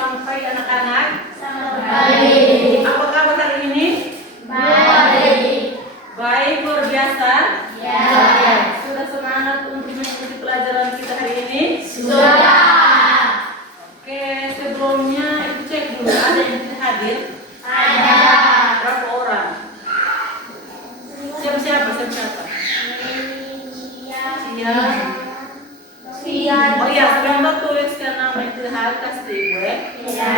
Selamat pagi anak-anak. Selamat pagi. Apa kabar hari ini? Baik. Baik, luar biasa. Ya. Sudah semangat untuk mengikuti pelajaran kita hari ini? Sudah. Oke, sebelumnya itu cek dulu ada yang tidak hadir? Ada. Berapa orang? Siapa? Oh iya, sebentar tuliskan nama yang tidak hadir kasih ke ibu ya. Ya.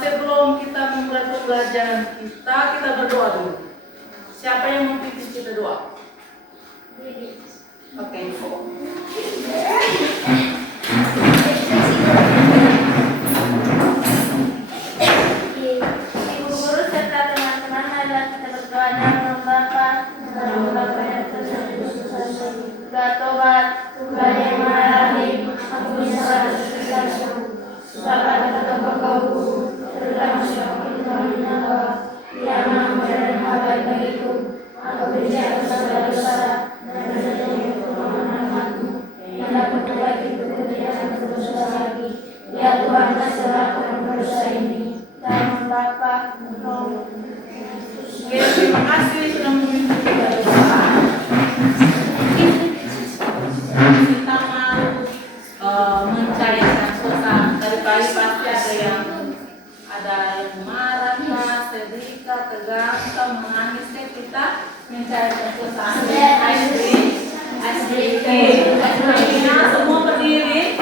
Sebelum kita memulai pembelajaran kita berdoa dulu. Siapa yang mau pimpin kita doa? Oke. Ibu guru serta teman-teman adalah kita berdoa dan Bapa yang sudah tobat, Tuhan yang Maha Alim, aku bisa Bapak dan Bapak terutama siapa yang memberikan hal baik bagiku, aku berjaya dosa-dosa dan berjaya kemana-mana yang dapat membagiku tidak berdosa lagi. Ya Tuhan, kasihlah aku yang berdosa ini. Dan Bapa, Roh, Oke, terima kasih sudah memimpin kita doa. Kita mau mencairkan suasana. Tadi pagi pasti ada yang marah, sedih, tegang, atau menangis. Kita mencairkan suasana. Ice cream. Nah, semua berdiri.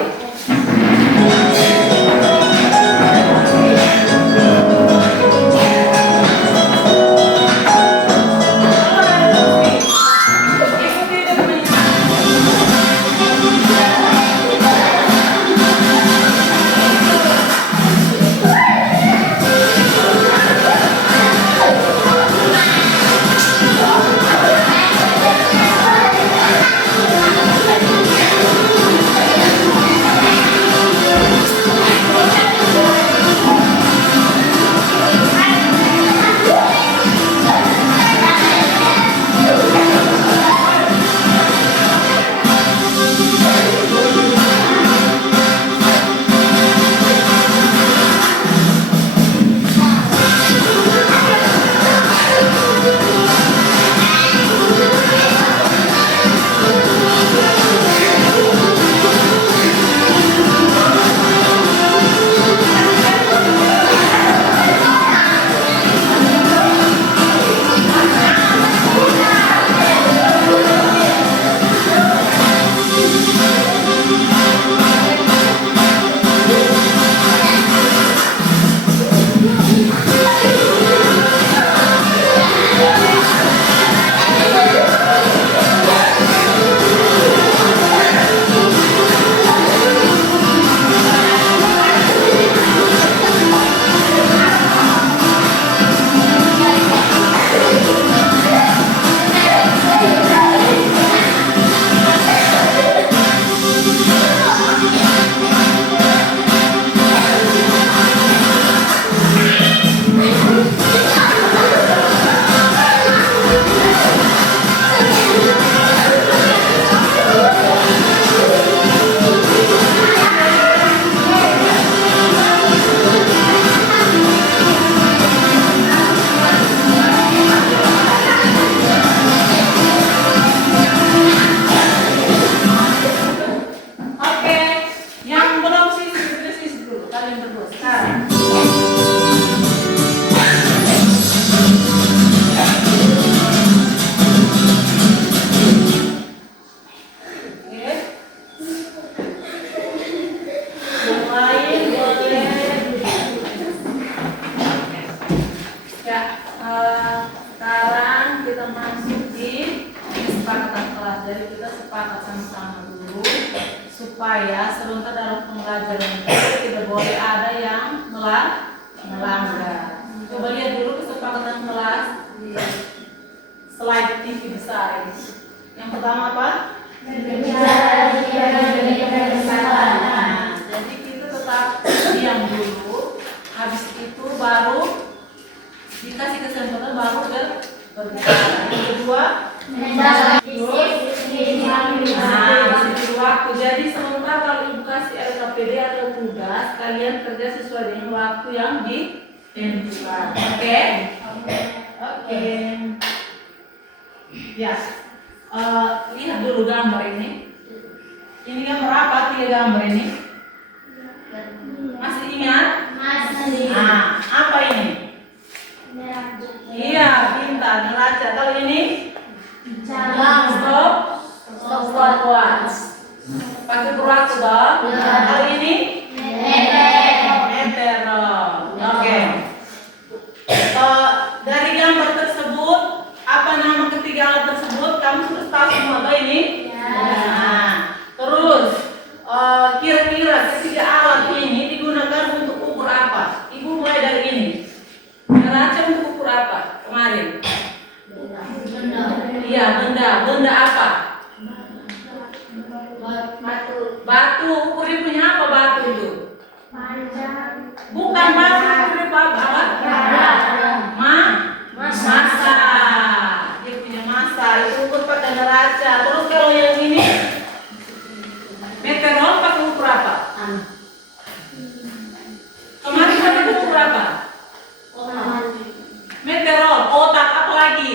Supaya sebentar dalam pembelajaran itu tidak boleh ada yang melanggar. Coba lihat dulu kesepakatan kelas di slide TV besar ini. Yang pertama apa? berbicara dengan kesalahan. Jadi kita tetap diam dulu. Habis itu baru dikasih kesempatan baru berbicara. Yang kedua, di situ waktu. Jadi sementara kalau ibu kasih LKPD atau tugas, kalian kerja sesuai dengan waktu yang ditentukan. Oke? Oke. Ya. Lihat dulu gambar ini. Ini gambar apa? 3 gambar ini. Masih ingat? Masih. Nah, apa ini? Iya, pintar, neraca. Kalau ini? Stopwatch. Pakai waktu dong. Kalau ini? Meteron. Oke. Dari gambar tersebut, apa nama ketiga alat tersebut? Kamu harus tahu semua toh ini? Nah, terus kira-kira ketiga alat ini digunakan untuk ukur apa? Ibu mulai dari ini. Neraca untuk ukur apa? Kemarin. Iya, benda. Benda apa? Batu. Ukurnya punya apa batu itu? Bukan batu, ukurnya apa? Massa. Dia punya massa. Itu ukur pakai neraca. Terus kalau yang ini? Meteron pakai ukur apa? Kemarin pakai ukur apa? Meteron, otak, apa lagi?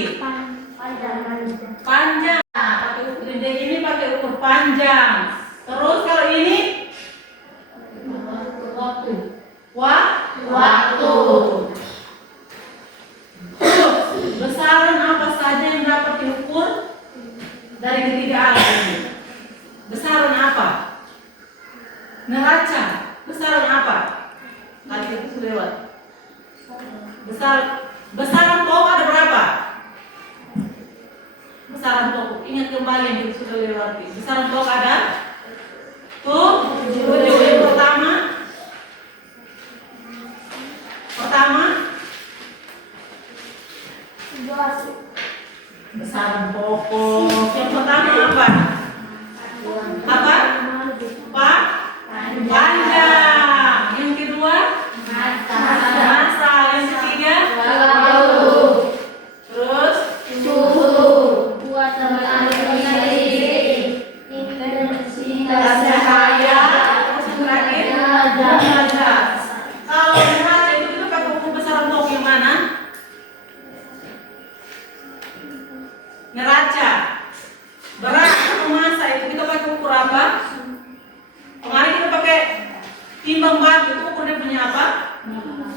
Panjang. Pakai ukur ini pakai ukur panjang. Terus kalau ini? Waktu. Besaran apa saja yang dapat diukur dari ketiga alat ini? Besaran apa? Neraca. Besaran apa? Kali itu lewat. Besaran pokok ada berapa? Besaran pokok. Ingat kembali yang kita sudah lewati. Besaran pokok ada 7. Yang pertama. Besaran pokok. Yang pertama apa? Panjang. Yang kedua? Massa. Yang ketiga? Terus? Cahaya. Terus yang terakhir? Derajat. Kalau neraca itu kita pakai ukur besaran pokok yang mana? Neraca. Berat atau massa itu kita pakai ukur apa? Kemarin kita pakai timbang batu, itu ukur dia punya apa?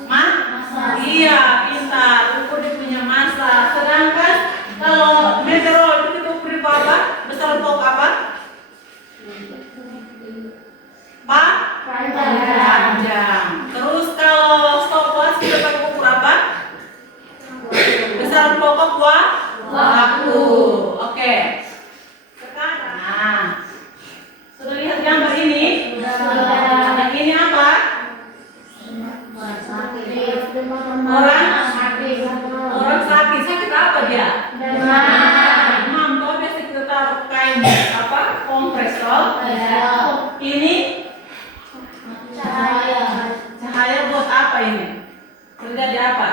Massa. Iya, pintar. Ukur dia punya massa. Sedangkan kalau meteron itu kita ukur dia apa? Besaran pokok apa? Panjang. Terus kalau stopwatch kita pakai ukur apa? Besaran pokok waktu. Oke. Sekarang sudah lihat gambar ini? Yang ini apa? Orang sakit. Sakit apa dia? Demam. Kau biasa kita taruh kain apa? Kompresor. Ini cahaya buat apa ini? Terjadi apa?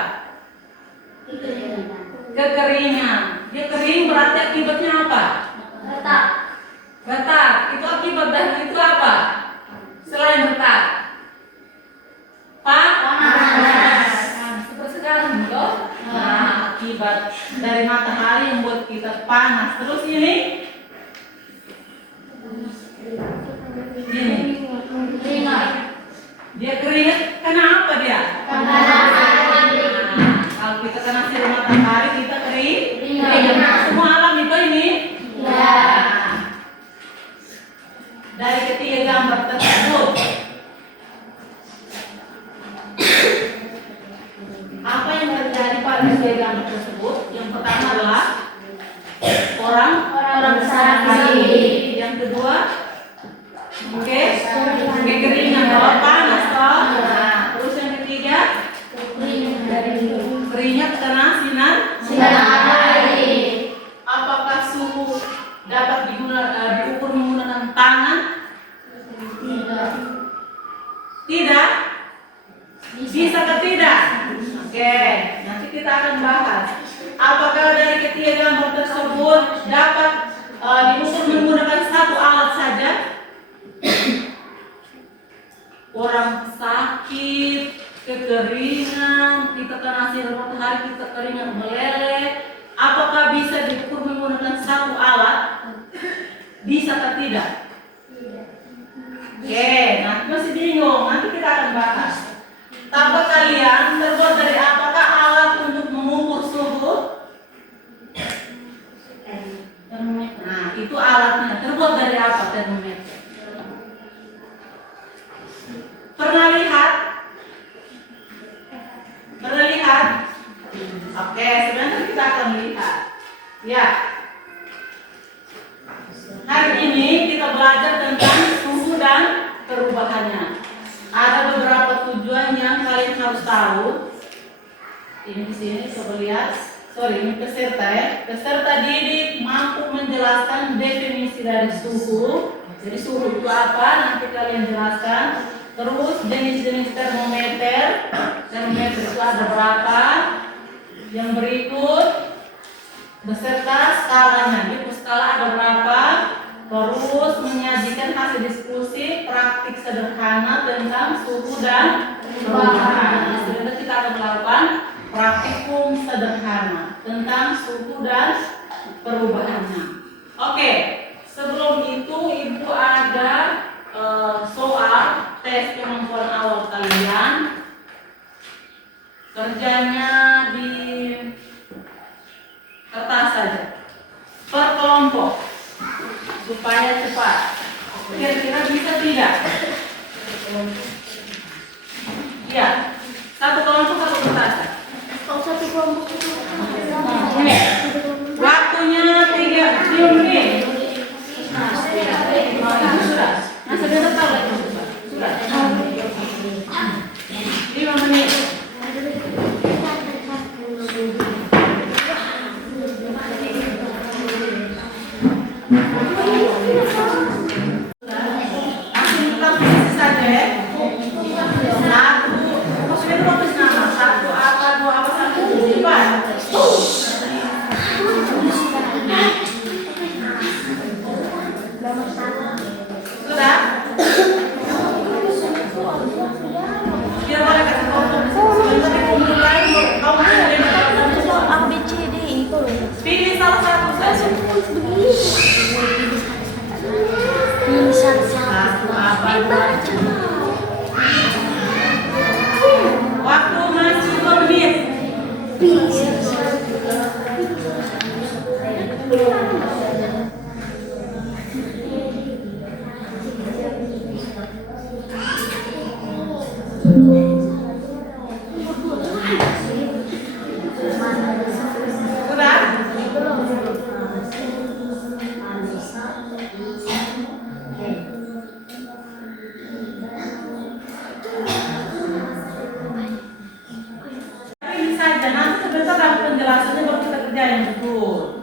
Kekeringan. Dia kering berarti akibatnya apa? Retak. Itu akibat dari itu apa? Selain retak. Panas. Seperti sekarang toh. Nah, akibat dari matahari yang buat kita panas. Terus ini? Dia keringat. Kenapa dia? Kalau kita kena sinar matahari kita kering. Semua alam itu ini. Dari ketiga gambar tersebut, apa yang terjadi pada ketiga gambar tersebut? Yang pertama adalah orang sakit. Yang kedua, kekeringan atau panas toh. Nah, terus yang ketiga, keringat kena sinar matahari. Apakah suhu dapat diukur menggunakan tangan? Tidak. Bisa atau tidak? Oke, nanti kita akan bahas. Apakah dari ketiga gambar tersebut dapat diukur menggunakan satu alat saja? orang sakit, kekeringan, kita kena sinar matahari, kita keringat meleleh, apakah bisa diukur menggunakan satu alat? Bisa atau tidak? Oke, nanti masih bingung, nanti kita akan bahas. Tapak kalian terbuat dari apakah alat untuk mengukur suhu? Termometer. Nah, itu alatnya. Terbuat dari apa termometer? Pernah lihat? Pernah lihat? Oke, sebentar kita akan lihat. Ya. Hari ini kita belajar tentang suhu dan perubahannya. Ada beberapa tujuan yang kalian harus tahu. Ini di sini coba lihat. Ini peserta ya. Peserta didik mampu menjelaskan definisi dari suhu. Jadi suhu itu apa? Nanti kalian jelaskan. Terus jenis-jenis termometer. Termometer itu ada berapa? Yang berikut beserta skalanya. Di skala ada berapa? Terus menyajikan hasil diskusi praktik sederhana tentang suhu dan perubahan. Sebentar kita akan melakukan praktikum sederhana tentang suhu dan perubahannya. Oke, sebelum itu ibu ada soal tes kemampuan awal kalian. Kerjanya di kertas saja, per kelompok, supaya cepat. Kira-kira bisa tidak? Ya, satu kelompok satu kertas. Kalau satu kelompok itu Ini waktunya 3 menit. Sudah. Nah, sebentar tahu lagi. Sudah. 5 menit. Pilih salah satu saja. Waktu masih 2 menit. Ini saja, nanti sebentar dalam penjelasannya baru kita kerjain betul.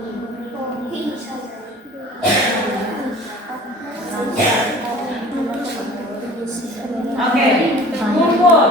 Oke, kumpul.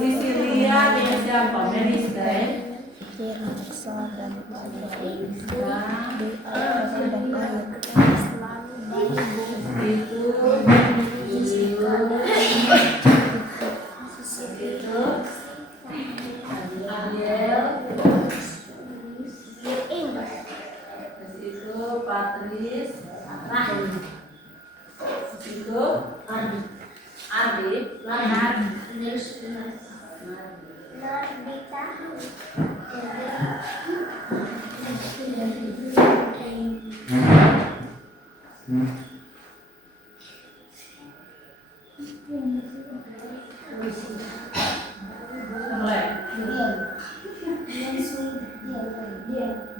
Sisilia ini siapa? Melissa. Patris, itu Arif,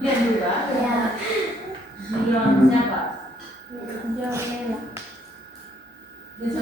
dia juga. Dion siapa? Mela. Terus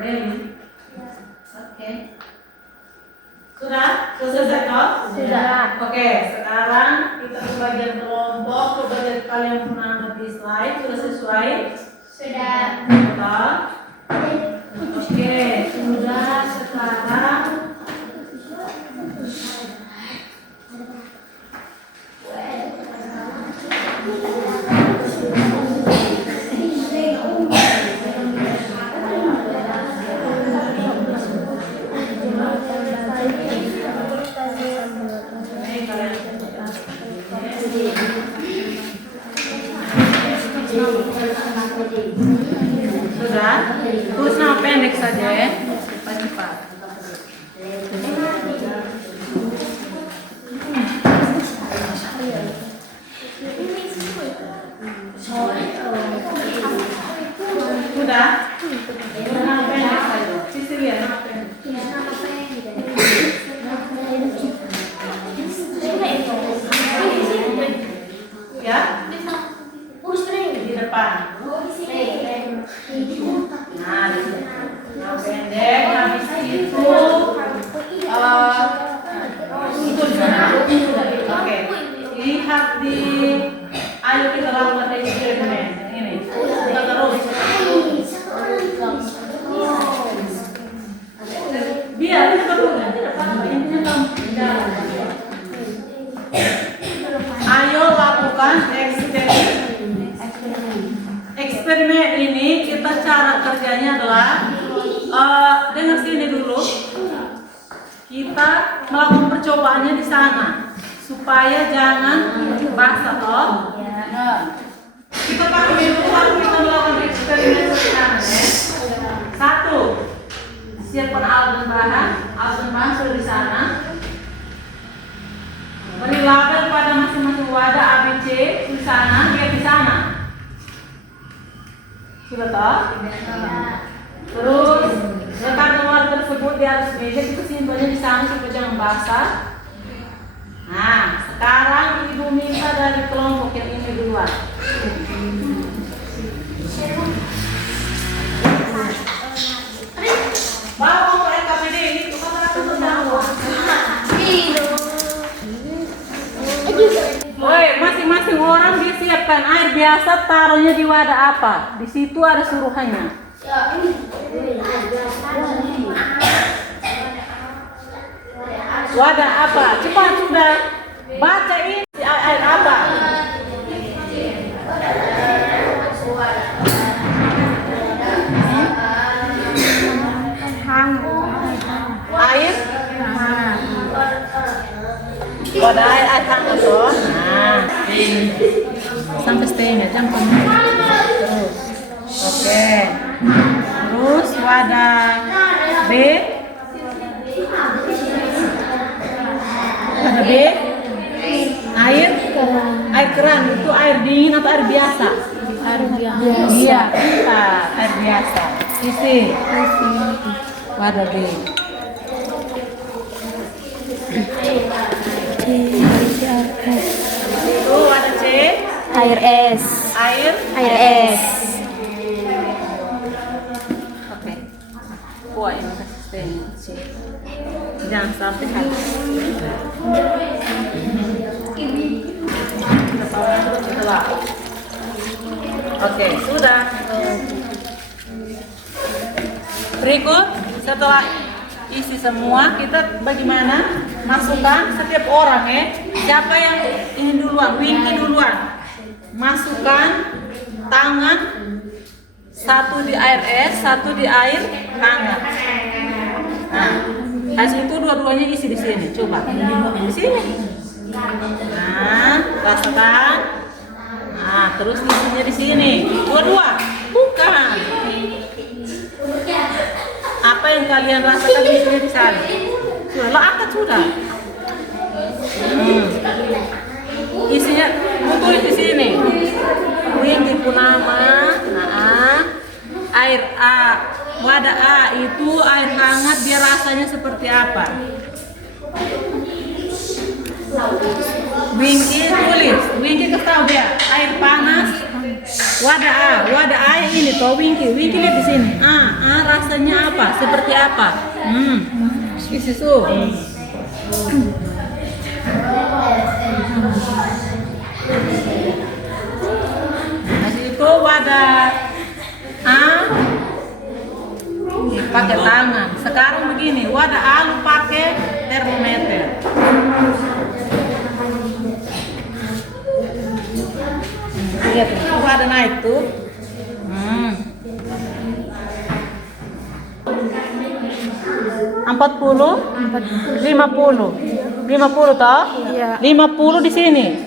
Remy. Oke. Sudah? Selesai toh? Sudah. Oke, sekarang kita ke bagian kelompok, ke bagian kalian pernah di slide, sudah sesuai? Sudah. Sudah. Oke, sudah sekarang sudah, tulis nama pendek saja ya, cepat-cepat. Sudah, nama pendek saja. Sisi lihat nama pendek. Ya, di depan. Nah, di sini. Yang pendek, habis itu oke. Lihat di, ayo kita lakukan eksperimen. Ini, kita terus. Biar kita terus. Ayo lakukan eksperimen. Eksperimen ini kita cara kerjanya adalah dengar sini dulu. Kita melakukan percobaannya di sana supaya jangan basah toh. Kita pakai dulu waktu kita melakukan eksperimen sekarang ya. 1. Siapkan alat dan bahan. Alat dan bahan sudah di sana. Beri label pada masing-masing wadah ABC di sana, lihat di sana. Sudah toh? Terus letakkan nomor tersebut di atas meja, kita simpannya di sana supaya jangan basah. Nah, sekarang ibu minta dari kelompok yang ini duluan. Bawa untuk RKPD ini, kita akan berbawa. Woi, masing-masing orang disiapkan air biasa, taruhnya di wadah apa? Di situ ada suruhannya. Wadah apa? Cepat sudah. Baca ini air apa? Air? Wadah air hangat toh. Nah, sampai stay jangan penuh. Terus, oke. Terus wadah B. Wadah B. Air keran itu air dingin atau air biasa? Air biasa. Iya, air biasa. Isi. Wadah B. Itu ada C. Air es. Air es. Oke. Kuah yang konsisten C. Jangan sampai habis. Oke, sudah. Berikut setelah isi semua, kita bagaimana masukkan setiap orang ya. Siapa yang ini duluan, Winky duluan. Masukkan tangan satu di air es, satu di air hangat. Nah, es itu dua-duanya isi di sini. Coba di sini. Nah, rasakan. Nah, terus isinya di sini. Dua-dua. Bukan. Apa yang kalian rasakan isinya di sana? Sudah, lo angkat sudah. Isinya betul di sini. Wingi Purnama. Nah, air A, wadah A itu air hangat, dia rasanya seperti apa? Wingi tulis, Wingi kasih tahu dia air panas. Wadah A ini toh Wingi lihat di sini. Rasanya apa? Seperti apa? Isi su. Itu wadah A pakai tangan. Sekarang begini, wadah A lu pakai termometer. Lihat, wadah naik tuh. 40, 50 toh? Iya. 50 di sini.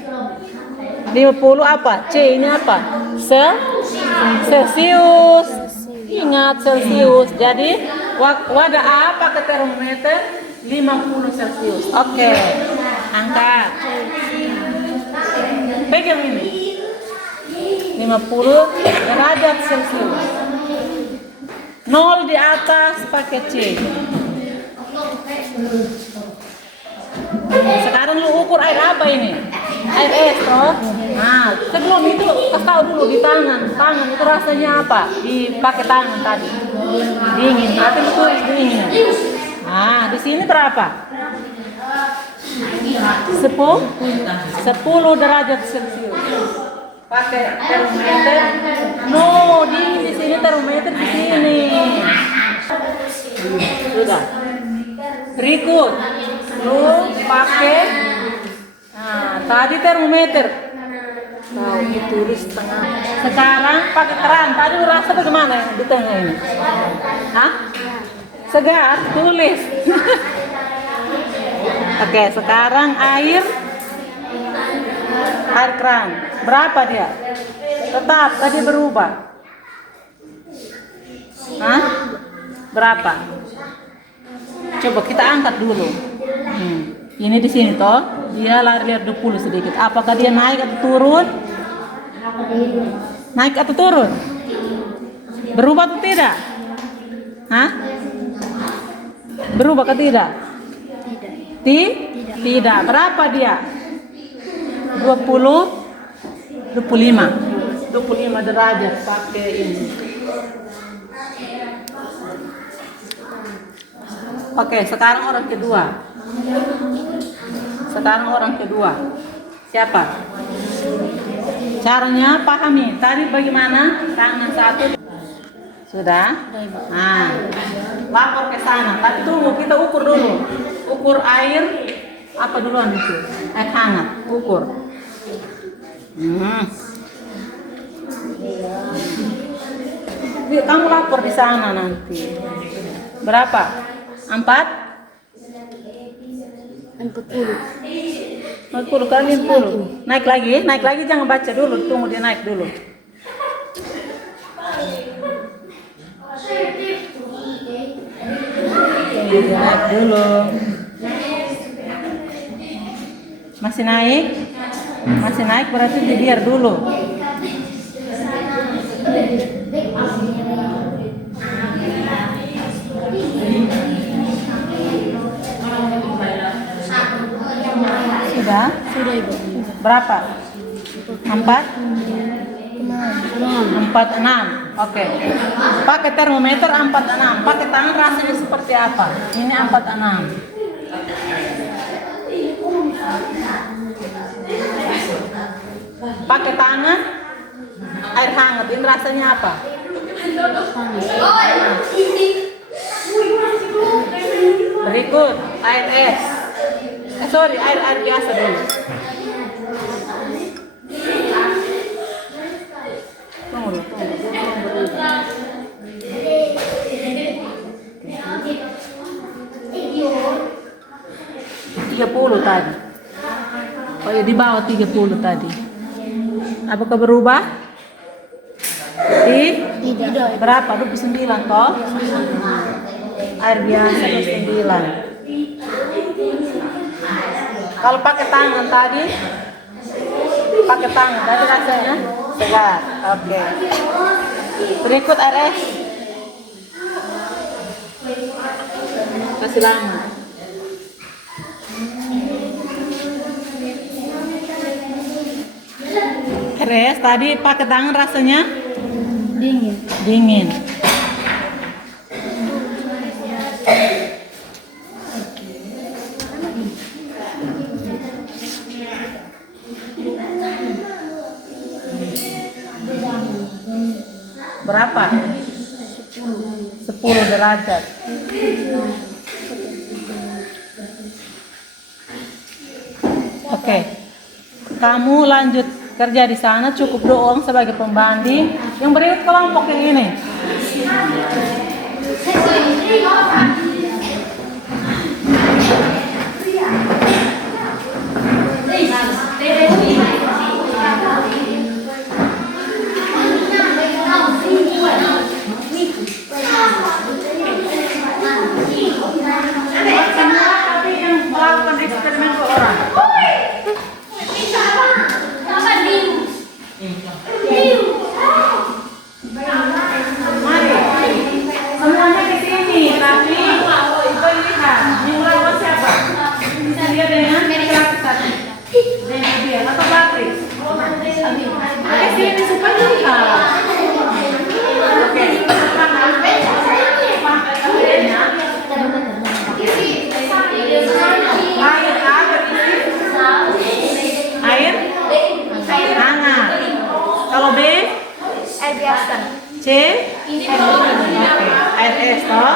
50 apa? C ini apa? Celsius. Ingat Celsius. Jadi wadah A pakai termometer 50 Celsius. Oke. Angkat. Pegang ini. 50 derajat Celsius. 0 di atas pakai C. Sekarang lu ukur air apa ini? Air es toh? Nah, sebelum itu kasih tahu dulu di tangan itu rasanya apa? Dipakai tangan tadi. Dingin, berarti lu tulis dingin. Nah, di sini berapa? 10 derajat Celcius. Pakai termometer. No, dingin di sini, termometer di sini. Sudah. Berikut, lu pakai. Nah, tadi termometer. Tahu ditulis setengah. Sekarang pakai keran. Tadi lu rasa bagaimana yang di tengah ini? Hah? Segar, tulis. Oke, sekarang air keran. Berapa dia? Tetap tadi berubah. Hah? Berapa? Coba kita angkat dulu. Ini di sini toh, dia lihat 20 sedikit. Apakah dia naik atau turun? Naik atau turun? Berubah atau tidak? Hah? Berubah atau tidak? Tidak. Berapa dia? 25 derajat pakai ini. Oke, sekarang orang kedua. Siapa? Caranya pahami. Tadi bagaimana? Tangan satu. Sudah? Nah, lapor ke sana. Tapi tunggu, kita ukur dulu. Ukur air apa duluan itu? Air hangat. Ukur. Kamu lapor di sana nanti. Berapa? 40 kali 50. Naik lagi, jangan baca dulu, tunggu dia naik dulu. Naik dulu. Masih naik berarti dibiar dulu. Sudah Ibu. Berapa? 46. Oke. Pakai termometer 46. Pakai tangan rasanya seperti apa? Ini 46. Pakai tangan air hangat. Ini rasanya apa? Berikut air es. Air biasa dulu. Tunggu. 30 tadi. Oh ya, di bawah 30 tadi. Apakah berubah? Tidak. Berapa? 29 toh? Air biasa 29. Kalau pakai tangan tadi rasanya segar. Oke. Berikut air es. Kasih lama. Air es tadi pakai tangan rasanya dingin. Berapa? 10 derajat. Oke. Kamu lanjut kerja di sana, cukup doang sebagai pembanding. Yang berikut kelompok yang ini. Melakukan eksperimen ke orang. Mari, semuanya di sini, tapi coba lihat, yang melawan siapa? Bisa lihat dengan kelas dengan dia atau Patri? Oke, sini supaya lihat. Oke, air hangat. Kalau B? Air biasa. C? Air es toh.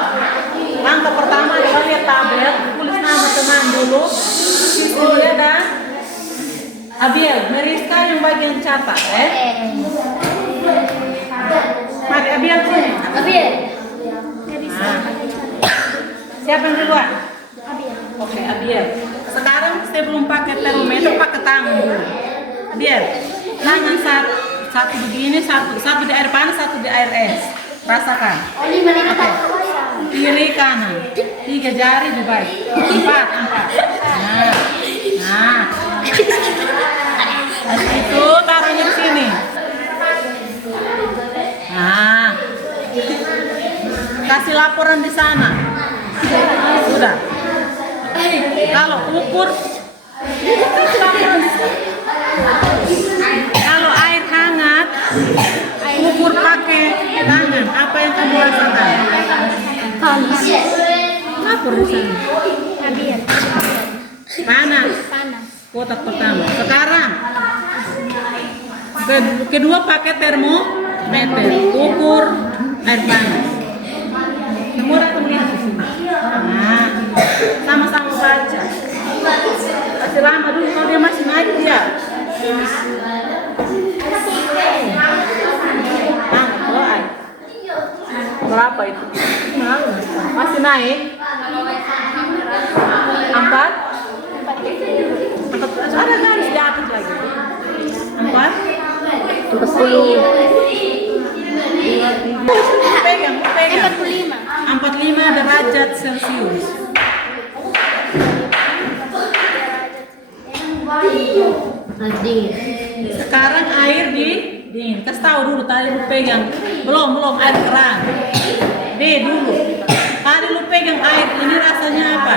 Langkah pertama adalah lihat tabel, tulis nama teman dulu. Sisilia dan Abiel, Meriska yang bagian catat, Mari Abiel sini. Nah. Siapa yang duluan? Oke, Abiel. Sekarang sebelum pakai termometer pakai tangan dulu. Abiel, tangan satu begini, satu di air panas, satu di air es. Rasakan. Oke. Kiri kanan. 3 jari juga baik. 4. Nah. Habis itu taruhnya di sini. Nah. Kasih laporan di sana. Sudah. Kalau ukur kalau air hangat ukur pakai tangan, apa yang kamu rasakan? Panas. Lapor di sana. Panas. Kotak pertama. Sekarang kedua pakai termometer, ukur air panas. Semua orang melihat di sini. Nah, sama-sama baca. Kasih lama dulu kalau dia masih naik dia. Nah, doa. Berapa itu? Masih naik? 4? Ada garis di atas lagi. 4? 40. Pegang. 45 derajat Celcius. Sekarang air dingin. Kasih tahu dulu tadi lu pegang. Belum air keran. B dulu. Tadi lu pegang air ini rasanya apa?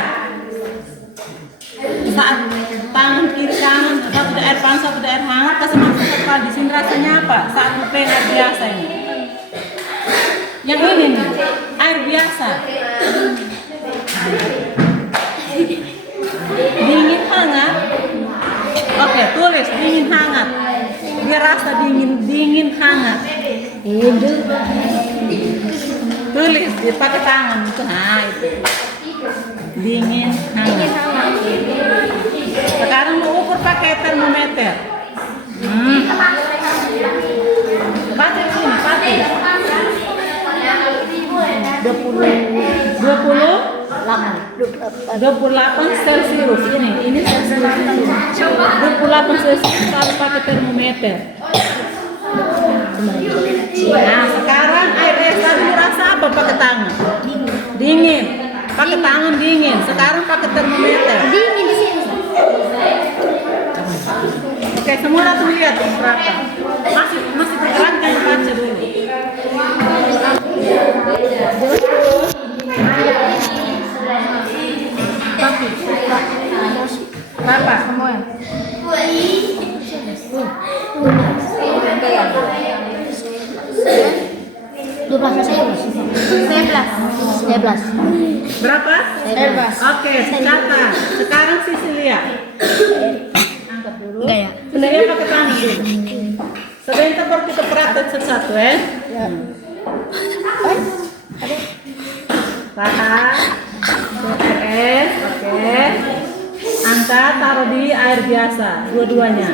Saat tangan kiri kanan satu di air panas, satu di air hangat, kasih masuk kepala di sini rasanya apa? Saat lu pegang air biasa ini. Yang ini nih, air biasa. Dingin hangat. Oke, tulis dingin hangat. Dia rasa dingin hangat. Tulis dipakai tangan itu. Nah, itu. Dingin hangat. Sekarang lu ukur pakai termometer. Pakai sini, pakai. 20. 28 Celcius ini Celcius. 28 Celcius kalau pakai termometer. Nah, sekarang air es tadi rasa apa pakai tangan? Dingin. Pakai tangan dingin. Sekarang pakai termometer. Dingin di sini. Oke, semua langsung lihat berapa. Masih terangkan baca dulu. Tapi berapa? Semua. 11. Berapa? 11. Oke, catat. Sekarang Sisilia. Angkat dulu. Enggak ya? Sisilia pakai tangan dulu. Sebentar baru kita praktek satu-satu ya. Tahan. RS, oke. Angkat, taruh di air biasa, dua-duanya.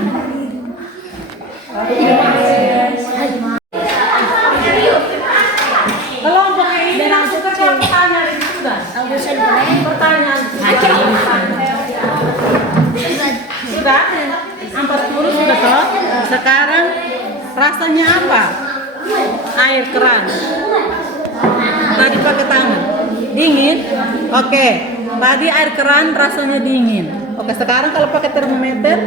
Kelompok ini langsung ke pertanyaan ini sudah. Pertanyaan. Sudah? 40 sudah toh? Sekarang rasanya apa? Air keran. Tadi pakai tangan. Dingin? Oke. Tadi air keran rasanya dingin. Oke, sekarang kalau pakai termometer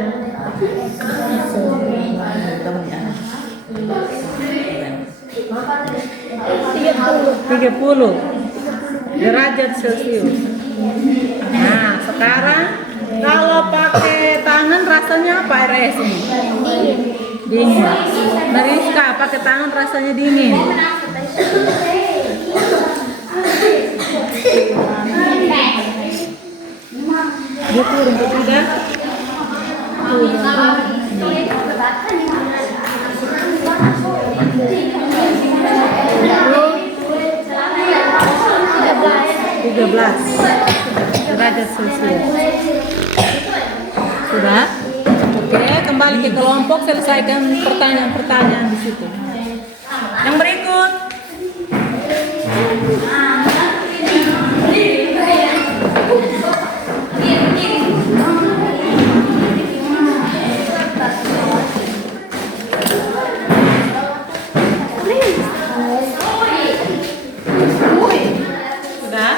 30 derajat Celcius. Nah, sekarang kalau pakai tangan rasanya apa air es ini? Dingin. Nariska pakai tangan rasanya dingin. Dia turun ke tiga. Derajat Celcius. Sudah? Oke, kembali ke kelompok, selesaikan pertanyaan-pertanyaan di situ. Yang berikut. Sudah?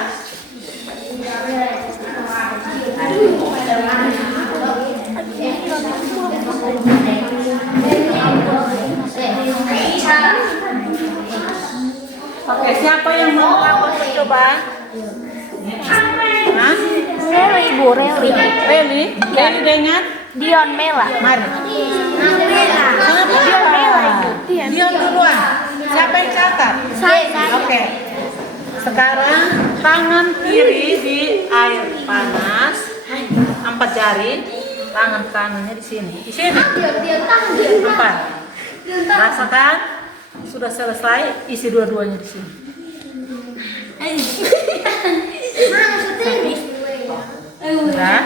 Oke, siapa yang mau melakukan percobaan? Hah? Ibu Reli. Reli? Reli dengan? Dion Mela. Mari. Kenapa? Dion Mela, Ibu. Dion duluan. Siapa yang catat? Saya. Oke. Sekarang tangan kiri di air panas, 4 jari. Tangan kanannya di sini. Di sini. 4. Rasakan. Sudah selesai, isi dua-duanya di sini. Sudah?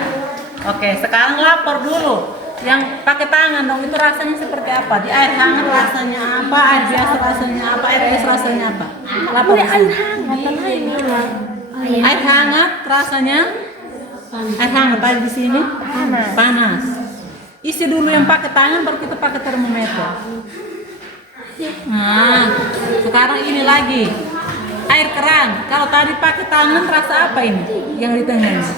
Oke, sekarang lapor dulu. Yang pakai tangan dong, itu rasanya seperti apa? Di air hangat rasanya apa? Air biasa rasanya apa? Air es rasanya apa? Lapor di sini. Air hangat rasanya? Air hangat ada di sini? Panas. Isi dulu yang pakai tangan, baru kita pakai termometer. Nah, sekarang ini lagi air keran. Kalau tadi pakai tangan, rasa apa ini? Yang di tengah ini.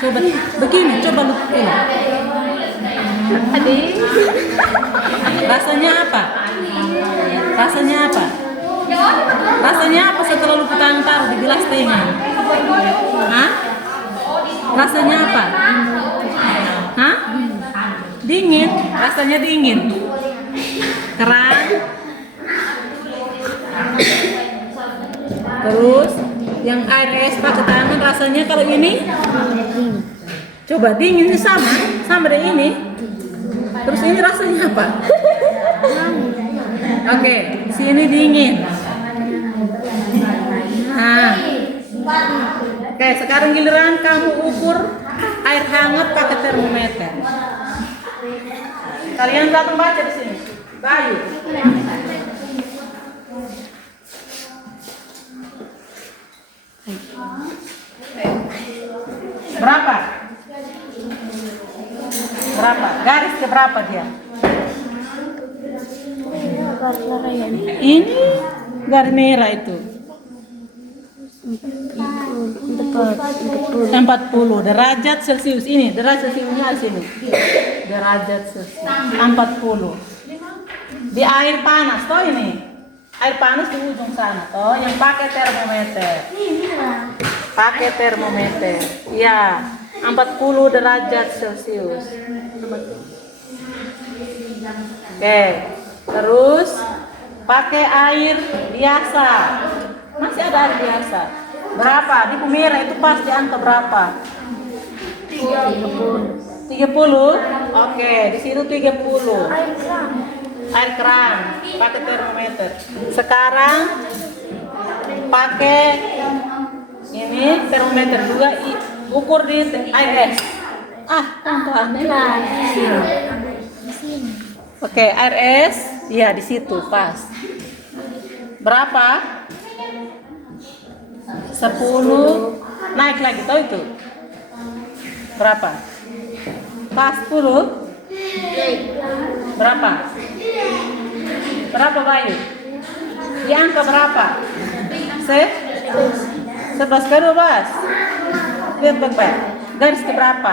Coba begini, coba lu pilih. Rasanya apa? Rasanya apa? Rasanya apa setelah lu tangan taruh di gelas teh ini? Hah? Rasanya apa? Hah? Dingin, rasanya dingin. Keran. Terus yang air es pakai tangan rasanya kalau ini coba dingin sama dengan ini. Terus ini rasanya apa? Oke, sini dingin. Nah, oke, sekarang giliran kamu ukur air hangat pakai termometer. Kalian datang baca di sini. Bayu. Berapa? Berapa? Garis ke berapa dia? Ini garis merah itu. 40 derajat Celcius. Ini derajat Celciusnya di sini. Derajat Celcius 40. Di air panas toh ini. Air panas di ujung sana toh yang pakai termometer. Pakai termometer. Ya, 40 derajat Celcius. Oke. Terus pakai air biasa. Masih ada air biasa. Berapa? Di merah itu pas di angka berapa? 30. Oke, di situ 30. Air keran, pakai termometer. Sekarang pakai ini termometer juga ukur di air es. Oke, air es, ya di situ pas. Berapa? 10. Naik lagi tau itu. Berapa? Pas 10. Berapa? Berapa Bayu? Di angka berapa? 11 ke 12. Lihat baik-baik. Garis ke berapa?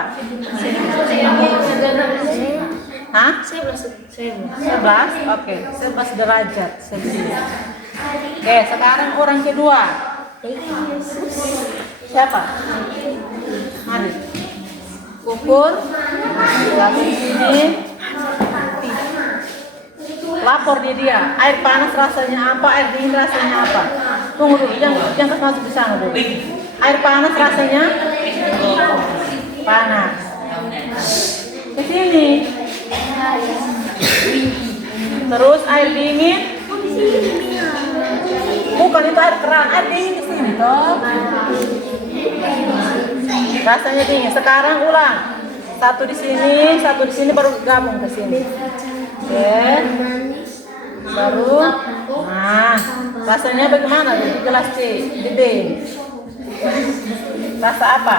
Hah? 11? Oke, 11 derajat Celcius. Oke, sekarang orang kedua. Siapa? Mari. Ukur. Lalu di sini. Lapor dia. Air panas rasanya apa? Air dingin rasanya apa? Tunggu dulu, jangan masuk di sana dulu. Air panas rasanya panas. Ke sini. Terus air dingin. Bukan itu air keran, air dingin di sini toh. Rasanya dingin. Sekarang ulang. Satu di sini baru gabung ke sini. Oke. Baru. Nah, rasanya bagaimana? Di gelas C, gede. Rasa apa?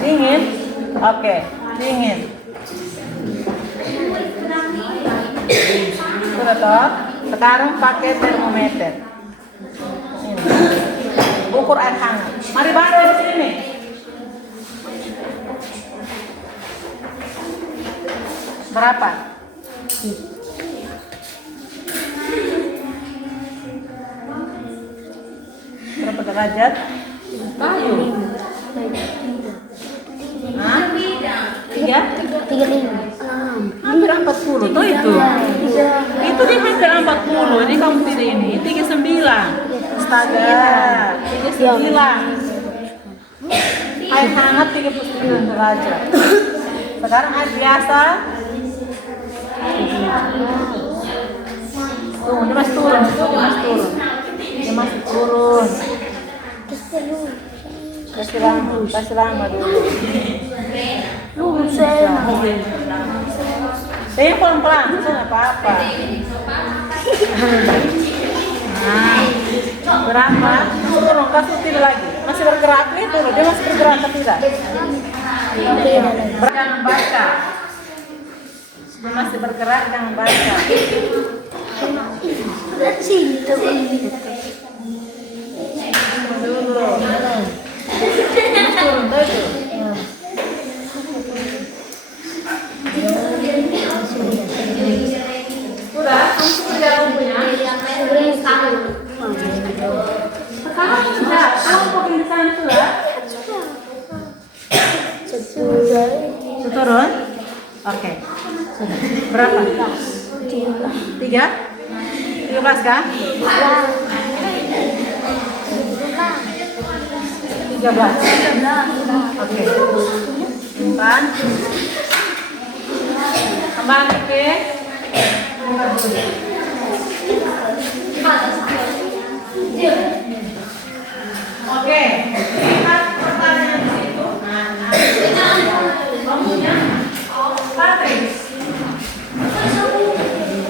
Dingin. Oke, dingin. Sudah toh? Sekarang pakai termometer. Ini. Ukur air hangat. Mari bantu di sini. Berapa? Berapa derajat? Bayu. Hah? 3? Hampir 40 tuh itu. Itu dia hampir 40. Jadi kamu tidak ini 39. Astaga. 39. Air hangat 39 derajat. Sekarang air biasa. Tuh, dia masih turun. Dia masih turun. Kasih lama dulu. Saya pelan-pelan, nggak apa-apa. Nah, berapa? Turun, kasih tidak lagi. Masih bergerak nih, turun. Dia masih bergerak atau tidak? Jangan baca. Dia masih bergerak, jangan baca. Dulu. Turun tadi. Sudah, sudah umpunya. Sekarang sudah, kamu pemeriksaan sudah? Sudah turun? Oke. Sudah. Berapa? 3? 13 kah? 13. Oke. Simpan. Kembali ke oke. Lihat pertanyaan di situ. Kamunya Patrick.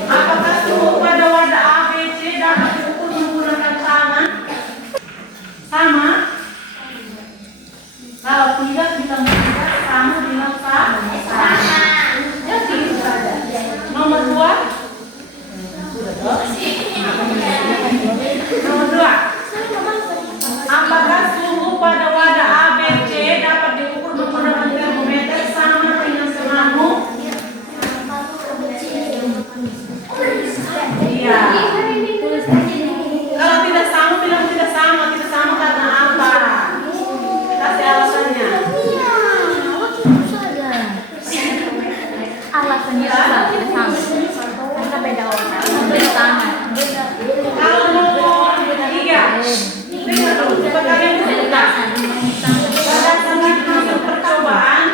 Apakah suhu pada wadah ABC dapat diukur menggunakan tangan? Dengar dulu, coba kalian buka. Berdasarkan hasil percobaan,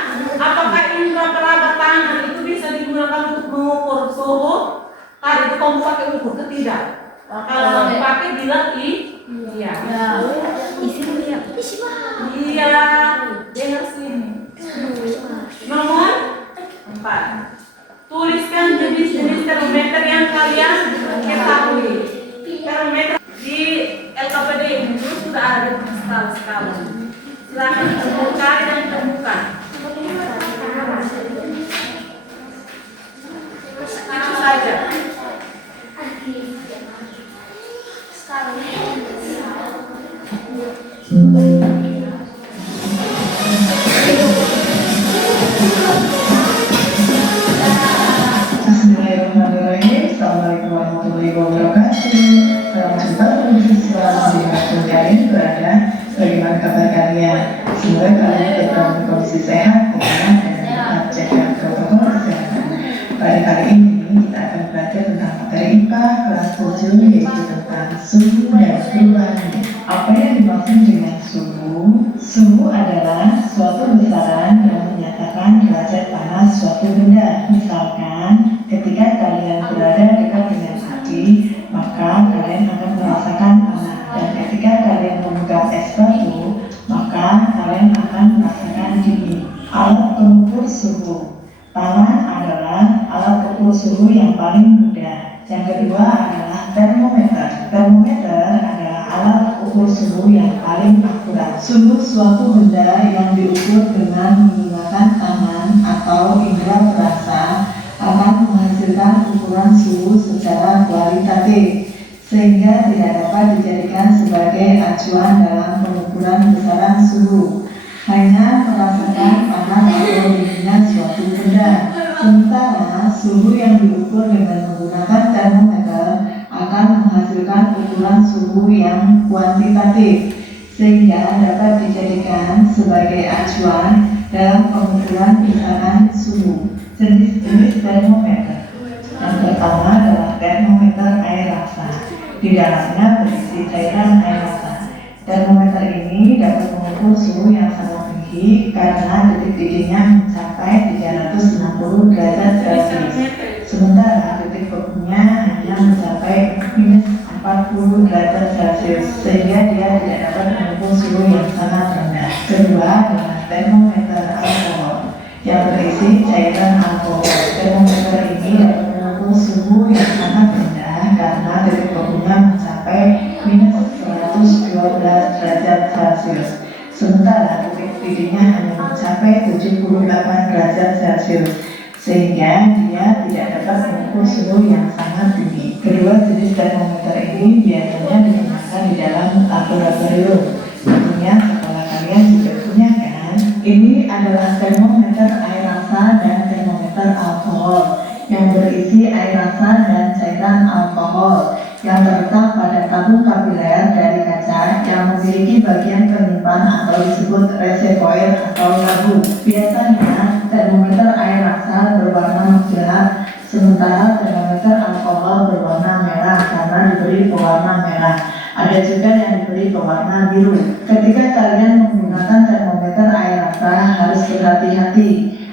apakah indera peraba tangan itu bisa digunakan untuk mengukur suhu? Tadi itu kamu pakai ukur ketidak. Kalau dipakai bilang iya. Iya, dengar sini. Nomor 4. Tuliskan jenis-jenis termometer yang kalian ketahui. Termometer di LKPD itu sudah ada skala-skala. Silakan terbuka dan terbuka. Itu saja. Bismillahirrahmanirrahim. Assalamualaikum warahmatullahi wabarakatuh. Salam jumpa siswa dimanapun kalian berada. Bagaimana kabar kalian? Semoga kalian tetap dalam kondisi sehat, dan tetap jaga protokol kesehatan. Pada kali ini kita akan belajar tentang materi IPA kelas 7, yaitu tentang suhu dan perubahan. Apa yang dimaksud dengan suhu? Suhu adalah suatu besaran yang menyatakan derajat panas suatu benda. Misalkan, ketika kalian berada dekat dengan api, maka kalian akan merasakan panas. Dan ketika kalian memegang es batu, maka kalian akan merasakan dingin. Alat pengukur suhu. Tangan adalah alat ukur suhu yang paling mudah. Yang kedua adalah termometer. Termometer adalah alat ukur suhu yang paling akurat. Suhu suatu benda yang diukur dengan menggunakan tangan atau indera perasa akan menghasilkan ukuran suhu secara kualitatif, sehingga tidak dapat dijadikan sebagai acuan dalam pengukuran besaran suhu. Hanya merasakan panas atau dinginnya suatu benda. Sementara suhu yang diukur dengan menggunakan termometer akan menghasilkan ukuran suhu yang kuantitatif, sehingga dapat dijadikan sebagai acuan dalam pengukuran besaran suhu. Jenis-jenis termometer. Yang pertama adalah termometer air rasa. Di dalamnya berisi cairan air rasa. Termometer ini dapat mengukur suhu yang sangat tinggi karena detik dinginnya mencapai 360 derajat Celcius. Sementara detik bekunya hanya mencapai minus 40 derajat Celcius, sehingga dia tidak dapat mengukur suhu yang sangat rendah. Kedua adalah termometer alkohol yang berisi cairan alkohol. Termometer ini dapat mengukur suhu yang sangat rendah karena detik bekunya mencapai minus 112 derajat Celcius. Sementara detik didihnya hanya mencapai 78 derajat Celcius, sehingga dia tidak dapat mengukur suhu yang sangat tinggi. Kedua jenis termometer ini biasanya digunakan di dalam laboratorium. Tentunya sekolah kalian juga punya kan? Ini adalah termometer air rasa dan termometer alkohol yang berisi air rasa dan cairan alkohol yang terletak pada tabung kapiler dari kaca yang memiliki bagian penyimpan atau disebut reservoir atau tabung. Biasanya termometer air rasa berwarna gelap, sementara termometer alkohol berwarna merah karena diberi pewarna merah. Ada juga yang diberi pewarna biru. Ketika kalian menggunakan termometer air rasa harus berhati-hati,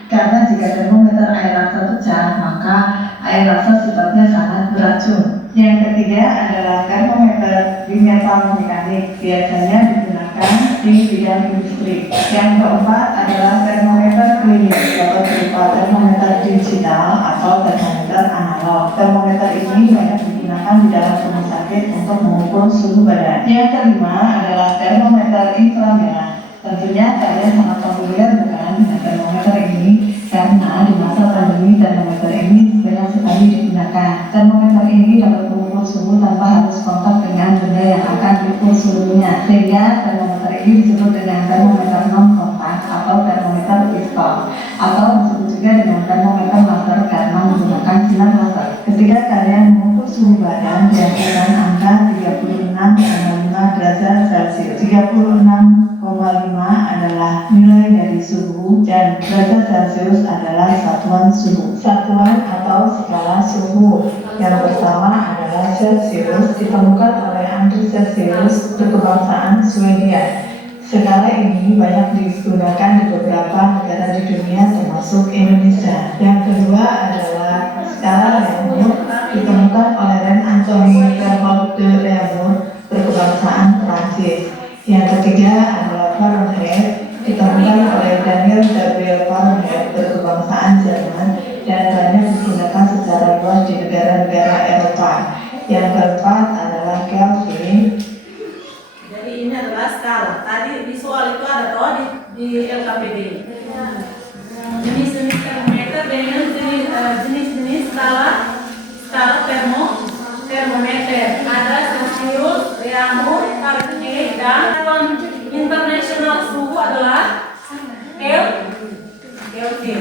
karena jika termometer air rasa pecah, maka air rasa sifatnya sangat beracun. Yang ketiga adalah termometer bimetal mekanik, biasanya digunakan di bidang industri. Yang keempat adalah termometer klinik, dapat berupa termometer digital atau termometer analog. Termometer ini banyak digunakan di dalam rumah sakit untuk mengukur suhu badan. Yang kelima adalah termometer inframerah. Tentunya kalian sangat familiar bukan dengan termometer ini, karena di masa pandemi termometer ini banyak sekali digunakan. Termometer ini dapat mengukur suhu tanpa harus kontak dengan benda yang akan diukur suhunya, sehingga termometer ini disebut dengan termometer non kontak atau termometer pistol, atau disebut juga dengan termometer laser karena menggunakan sinar laser. Ketika kalian mengukur suhu badan, biasakan angka 36,5 derajat Celcius. 36,5 adalah nilai dari suhu dan derajat Celcius adalah satuan suhu. Satuan atau skala suhu yang pertama adalah Celsius, ditemukan oleh Andreas Celsius berkebangsaan Swedia. Skala ini banyak digunakan di beberapa negara di dunia termasuk Indonesia. Yang kedua adalah skala Reaumur, ditemukan oleh René-Antoine Verhoeven de Reaumur berkebangsaan Prancis. Yang ketiga adalah Fahrenheit, ditemukan oleh Daniel Gabriel Fahrenheit berkebangsaan Jerman dan banyak digunakan secara luas di negara-negara Eropa. Yang keempat adalah Kelvin. Jadi ini adalah skala. Tadi di soal itu ada toh di LKPD. Jenis-jenis termometer dengan jenis-jenis skala termometer. Ada Celsius, Reaumur, Fahrenheit, dan internasional suhu adalah Kelvin.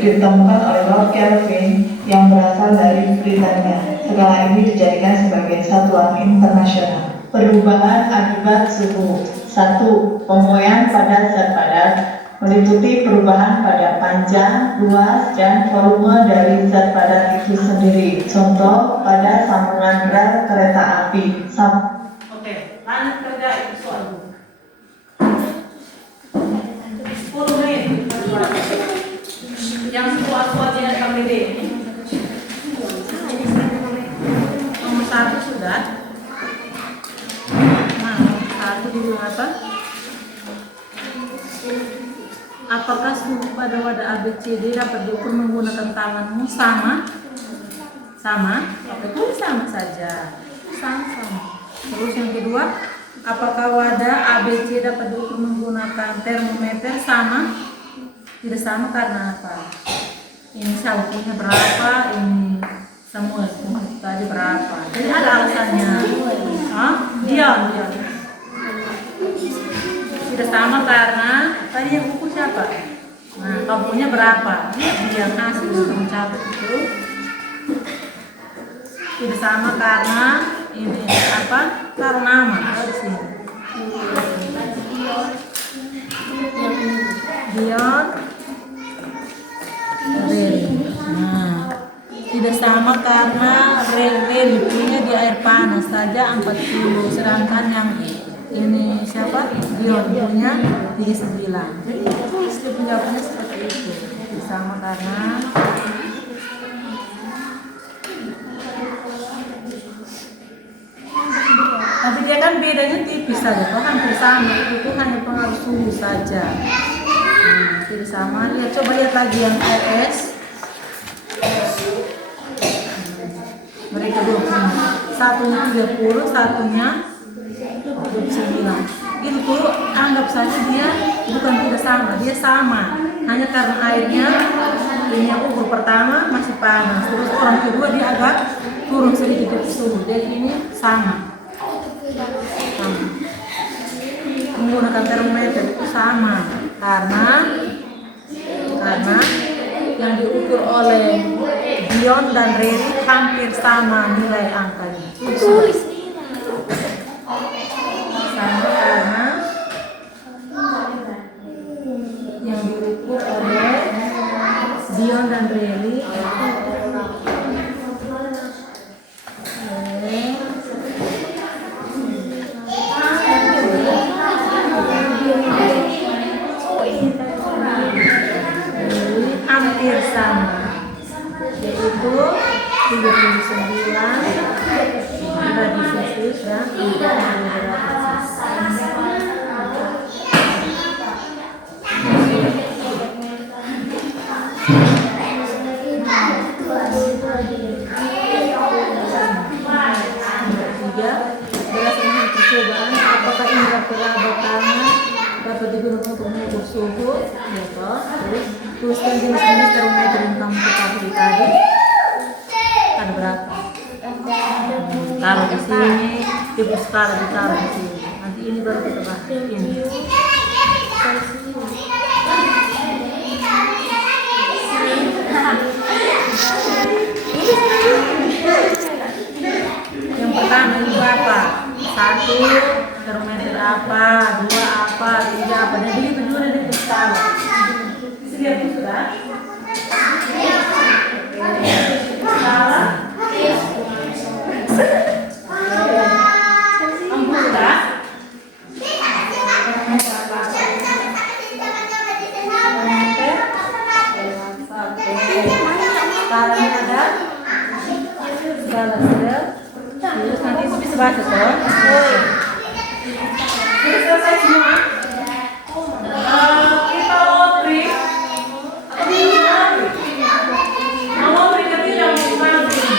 Ditemukan oleh Lord Kelvin yang berasal dari Britania. Skala ini dijadikan sebagai satuan internasional. Perubahan akibat suhu. 1. Pemuaian pada zat padat meliputi perubahan pada panjang, luas, dan volume dari zat padat itu sendiri. Contoh pada sambungan rel kereta api. Oke, lanjut kerja itu soal dulu. 10 menit. Yang soal-soal di LKPD ini. Nomor 1 sudah. Nah, nomor 1 dibilang apa? Apakah suhu pada wadah ABCD dapat diukur menggunakan tanganmu? Sama? Oke, tulis sama saja. Sama. Terus yang kedua, apakah wadah ABC dapat diukur menggunakan termometer? Sama? Tidak sama karena apa? Ini suhunya berapa? Ini semua tadi berapa? Jadi ada alasannya. Dion. Tidak sama karena tadi yang ukur siapa? Nah, kamunya berapa? Dia hasil kamu catat itu. Tidak sama karena ini apa? Taruh nama di sini. Dion, Reli. Nah, tidak sama karena Reli punya di air panas saja 40, sedangkan yang ini siapa? Dion punya 39. Jadi tulis dia penjawabnya seperti itu. Tidak sama karena tapi dia kan bedanya tipis saja, tuh hampir sama, itu hanya pengaruh suhu saja. Nah, tidak sama. Ya, coba lihat lagi yang RS. Mereka 20. Satunya 30, satunya 29. Itu tuh anggap saja dia bukan tidak sama, dia sama. Hanya karena airnya ini yang ukur pertama masih panas, terus orang kedua dia agak turun sedikit suhu. Jadi ini sama. Menggunakan termometer itu sama karena yang diukur oleh Dion dan Reri hampir sama nilai angkanya. Tulis Sama karena yang diukur oleh Dion dan Reri hampir sama, yaitu 39 derajat Celcius dan 40 derajat Berdasarkan percobaan, apakah indera peraba tangan dapat digunakan untuk mengukur suhu? Ya toh. Terus tuliskan jenis-jenis termometer yang kamu ketahui tadi. Ada berapa? Taruh di sini, tipe skala ditaruh di sini. Nanti ini baru kita bahas ini. Yang pertama ini berapa? 1 termometer apa, 2 apa, 3 apa. Dan begitu juga dari skala. Bisa lihat itu sudah? Skala. Kamu sudah? Skalanya ada? Skala sudah. Terus nanti itu bisa baca toh? Sudah selesai semua? Kita opening atau mau opening ke tidak mau opening?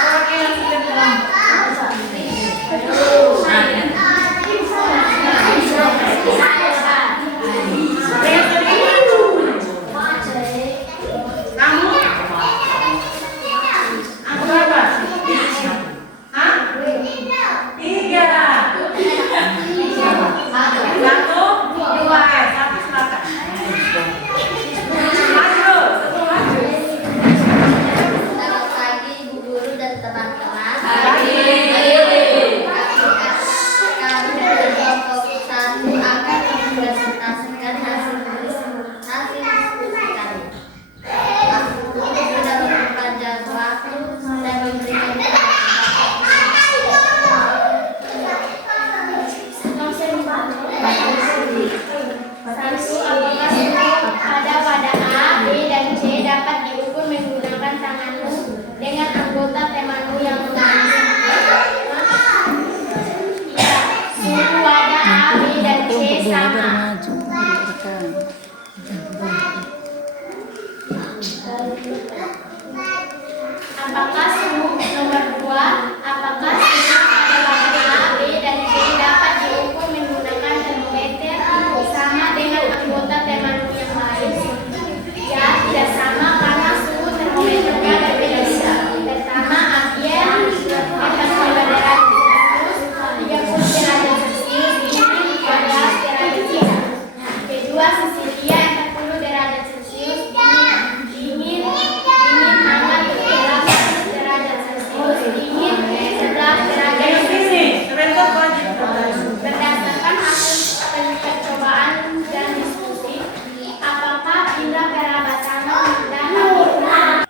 Perwakilan sudah bilang. Selamat pagi Bu Guru dan teman-teman. Kami dari kelompok 1 akan mempresentasikan hasil diskusi kami. Untuk tidak memperpanjang waktu, saya memberikan pada A, B, dan C dapat diukur menggunakan tanganmu dengan anggota temanmu yang lain. Suhu pada A, B, dan C sama. Apakah suhu nomor 2? Apakah suhu pada A, B, dan C dapat diukur menggunakan termometer sama dengan anggota temanmu yang lain? Ya, tidak sama karena suhu termometernya berbeda. Pertama, Apiel 45 derajat Celcius, 30 derajat Celcius, dingin 14 derajat Celcius. Kedua, Sisilia 40 derajat Celcius, dingin hangat 8 derajat Celcius, dingin 11 derajat Celcius. Berdasarkan hasil percobaan dan diskusi, apakah indera kerabatan dapat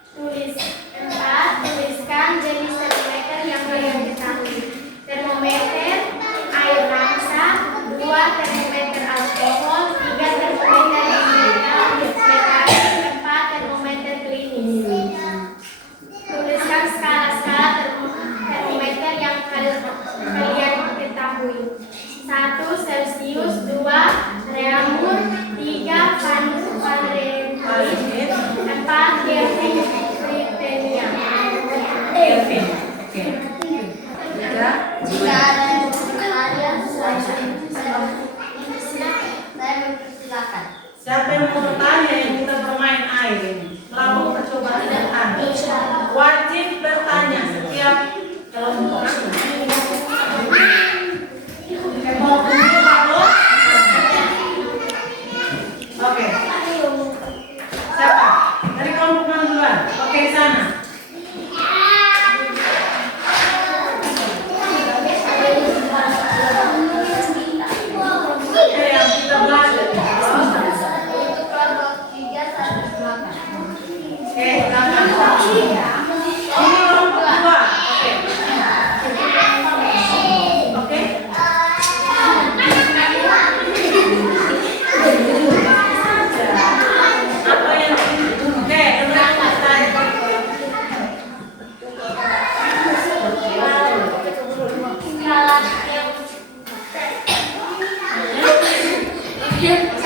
tuliskan jenis termometer yang kalian ketahui. Termometer air rangsa, 2 termometer alkohol, 3 termometer metalis, 4 termometer klinis. Tuliskan skala-skala termometer yang kalian ketahui. 1 Celsius, 2 Reaumur, 3 Fahrenheit, 4 Kelvin Britania. Kelvin. Oke. Jika ada yang bertanya, saya mempersilakan. Siapa yang mau bertanya yang kita bermain air ini? Melakukan percobaan bertanya. Wajib bertanya setiap kelompok. Mau tunjuk lalu? Oke. Siapa? Dari kelompok mana duluan? Oke, di sana. Oke, yang kita belajar. Untuk kelompok 3 saya silakan. Oke, silakan. Ini kelompok 2. Oke. Oke. Apa yang oke, dengar tanya.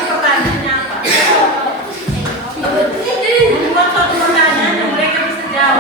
Pertanyaannya apa? Bukan suatu pertanyaan yang mereka bisa jawab.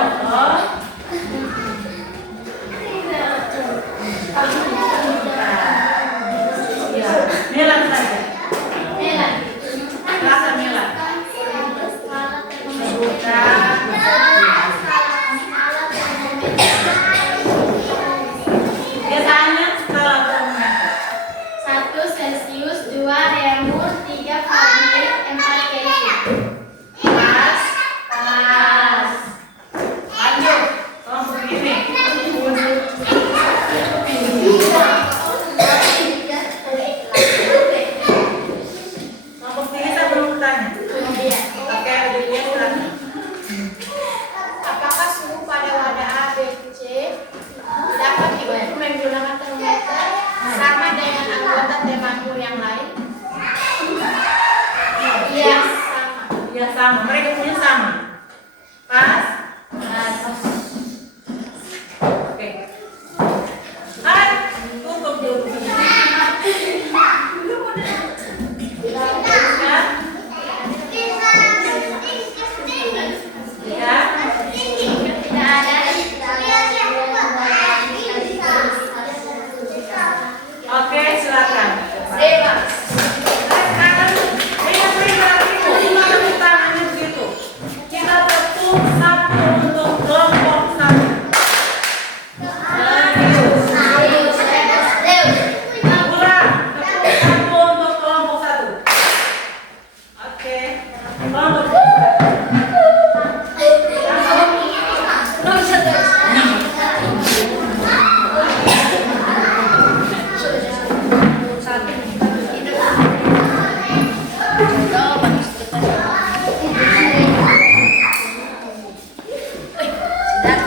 Kita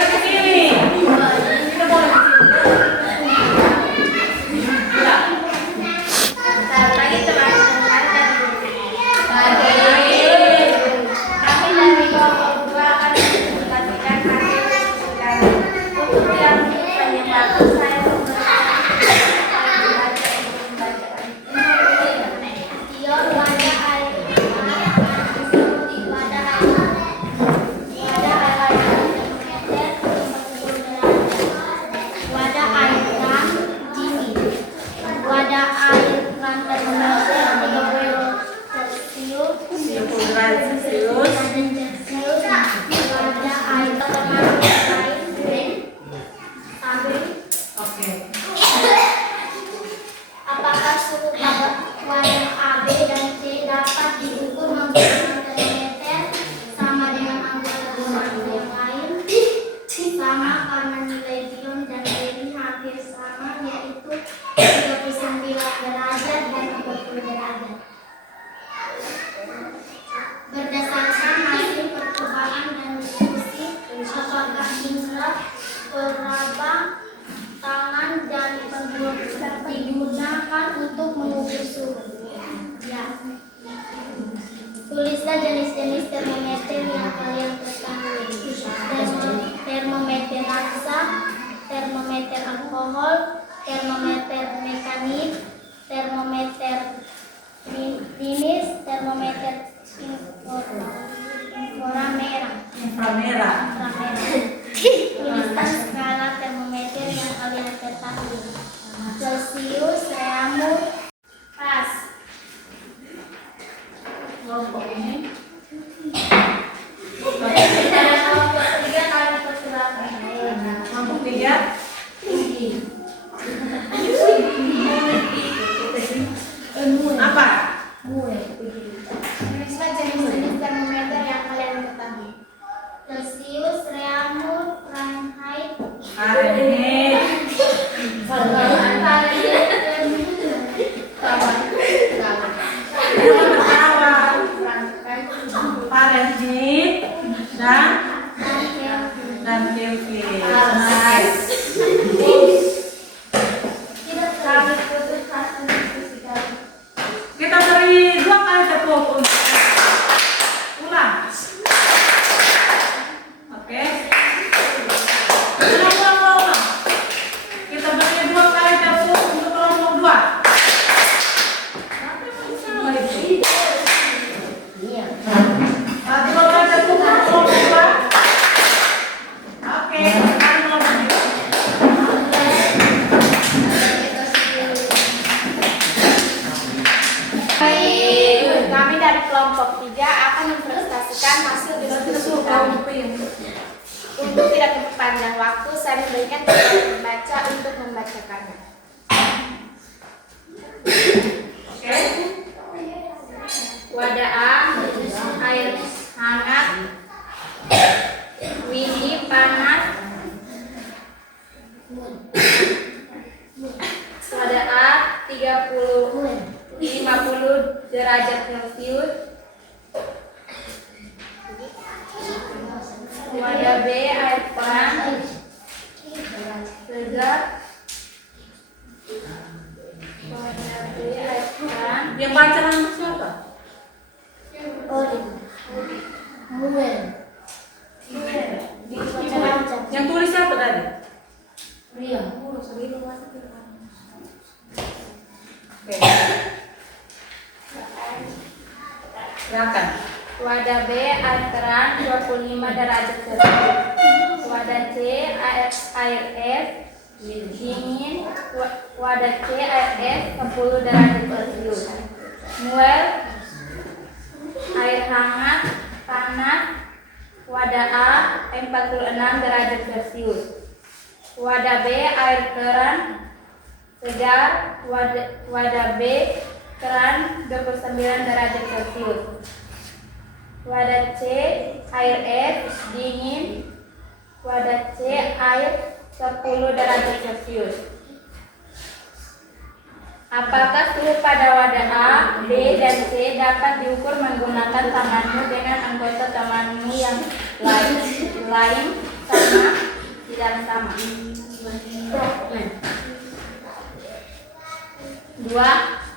ke sini. Kita boleh ke sini. Ya. Lagi teman-teman Baik. kami dari kelompok 2 akan mempresentasikan hasil kami. Untuk yang penyebab saya wadah air rantai meter 30 Celsius, wadah air Oke. apakah suhu pada wadah A, B, dan C dapat diukur menggunakan termometer sama dengan angka termometer yang lain? Sama, karena nilai ion dan Kelvin hampir sama, yaitu 39 derajat dan 40 derajat. Berdasarkan hasil percobaan dan diskusi, apakah indera peraba, tangan, dan pengguna digunakan untuk mengukur suhu? Ya. Tulislah jenis-jenis termometer yang kalian ketahui. Termometer rasa, termometer alkohol, termometer mekanik, termometer linis, termometer inframerah. Inframerah. Tuliskan skala termometer yang kalian ketahui. Celsius, Reaumur, Pas. Kelompok ini. Dari kelompok 3 kalian persilakan. Kelompok 3. Apa? Tulislah jenis-jenis termometer yang kalian ketahui. Celsius, Reaumur, Fahrenheit, Fahrenheit. Yang pertama. Fahrenheit dan Kelvin. Nice. Kita beri 2 kali tepuk untuk ulang. Oke. Ulang. Kita beri 2 kali tepuk untuk kelompok 2. Satu kali tepuk untuk kelompok 2. Oke. Sekarang kelompok 3. Kami dari kelompok 3 akan mempresentasikan hasil diskusi kami. Untuk tidak memperpanjang waktu, saya memberikan kepada pembaca untuk membacakannya. Oke. Wadah A, air hangat, Windy panas. Wadah A 50 derajat Celcius. Wadah B air terang, segar. Wadah B air terang. Yang baca nama siapa? Yang tulis siapa tadi? Oke. Silakan. Wadah B air terang 25 derajat Celcius. Wadah C air es dingin. Wadah C air es 10 derajat Celcius. Muel air hangat panas. Wadah A 46 derajat Celcius. Wadah B air terang segar. Wadah B terang 29 derajat Celcius. Wadah C air es dingin. Wadah C air 10 derajat Celcius. Apakah suhu pada wadah A, B, dan C dapat diukur menggunakan tanganmu dengan anggota temanmu yang lain sama tidak sama. 2.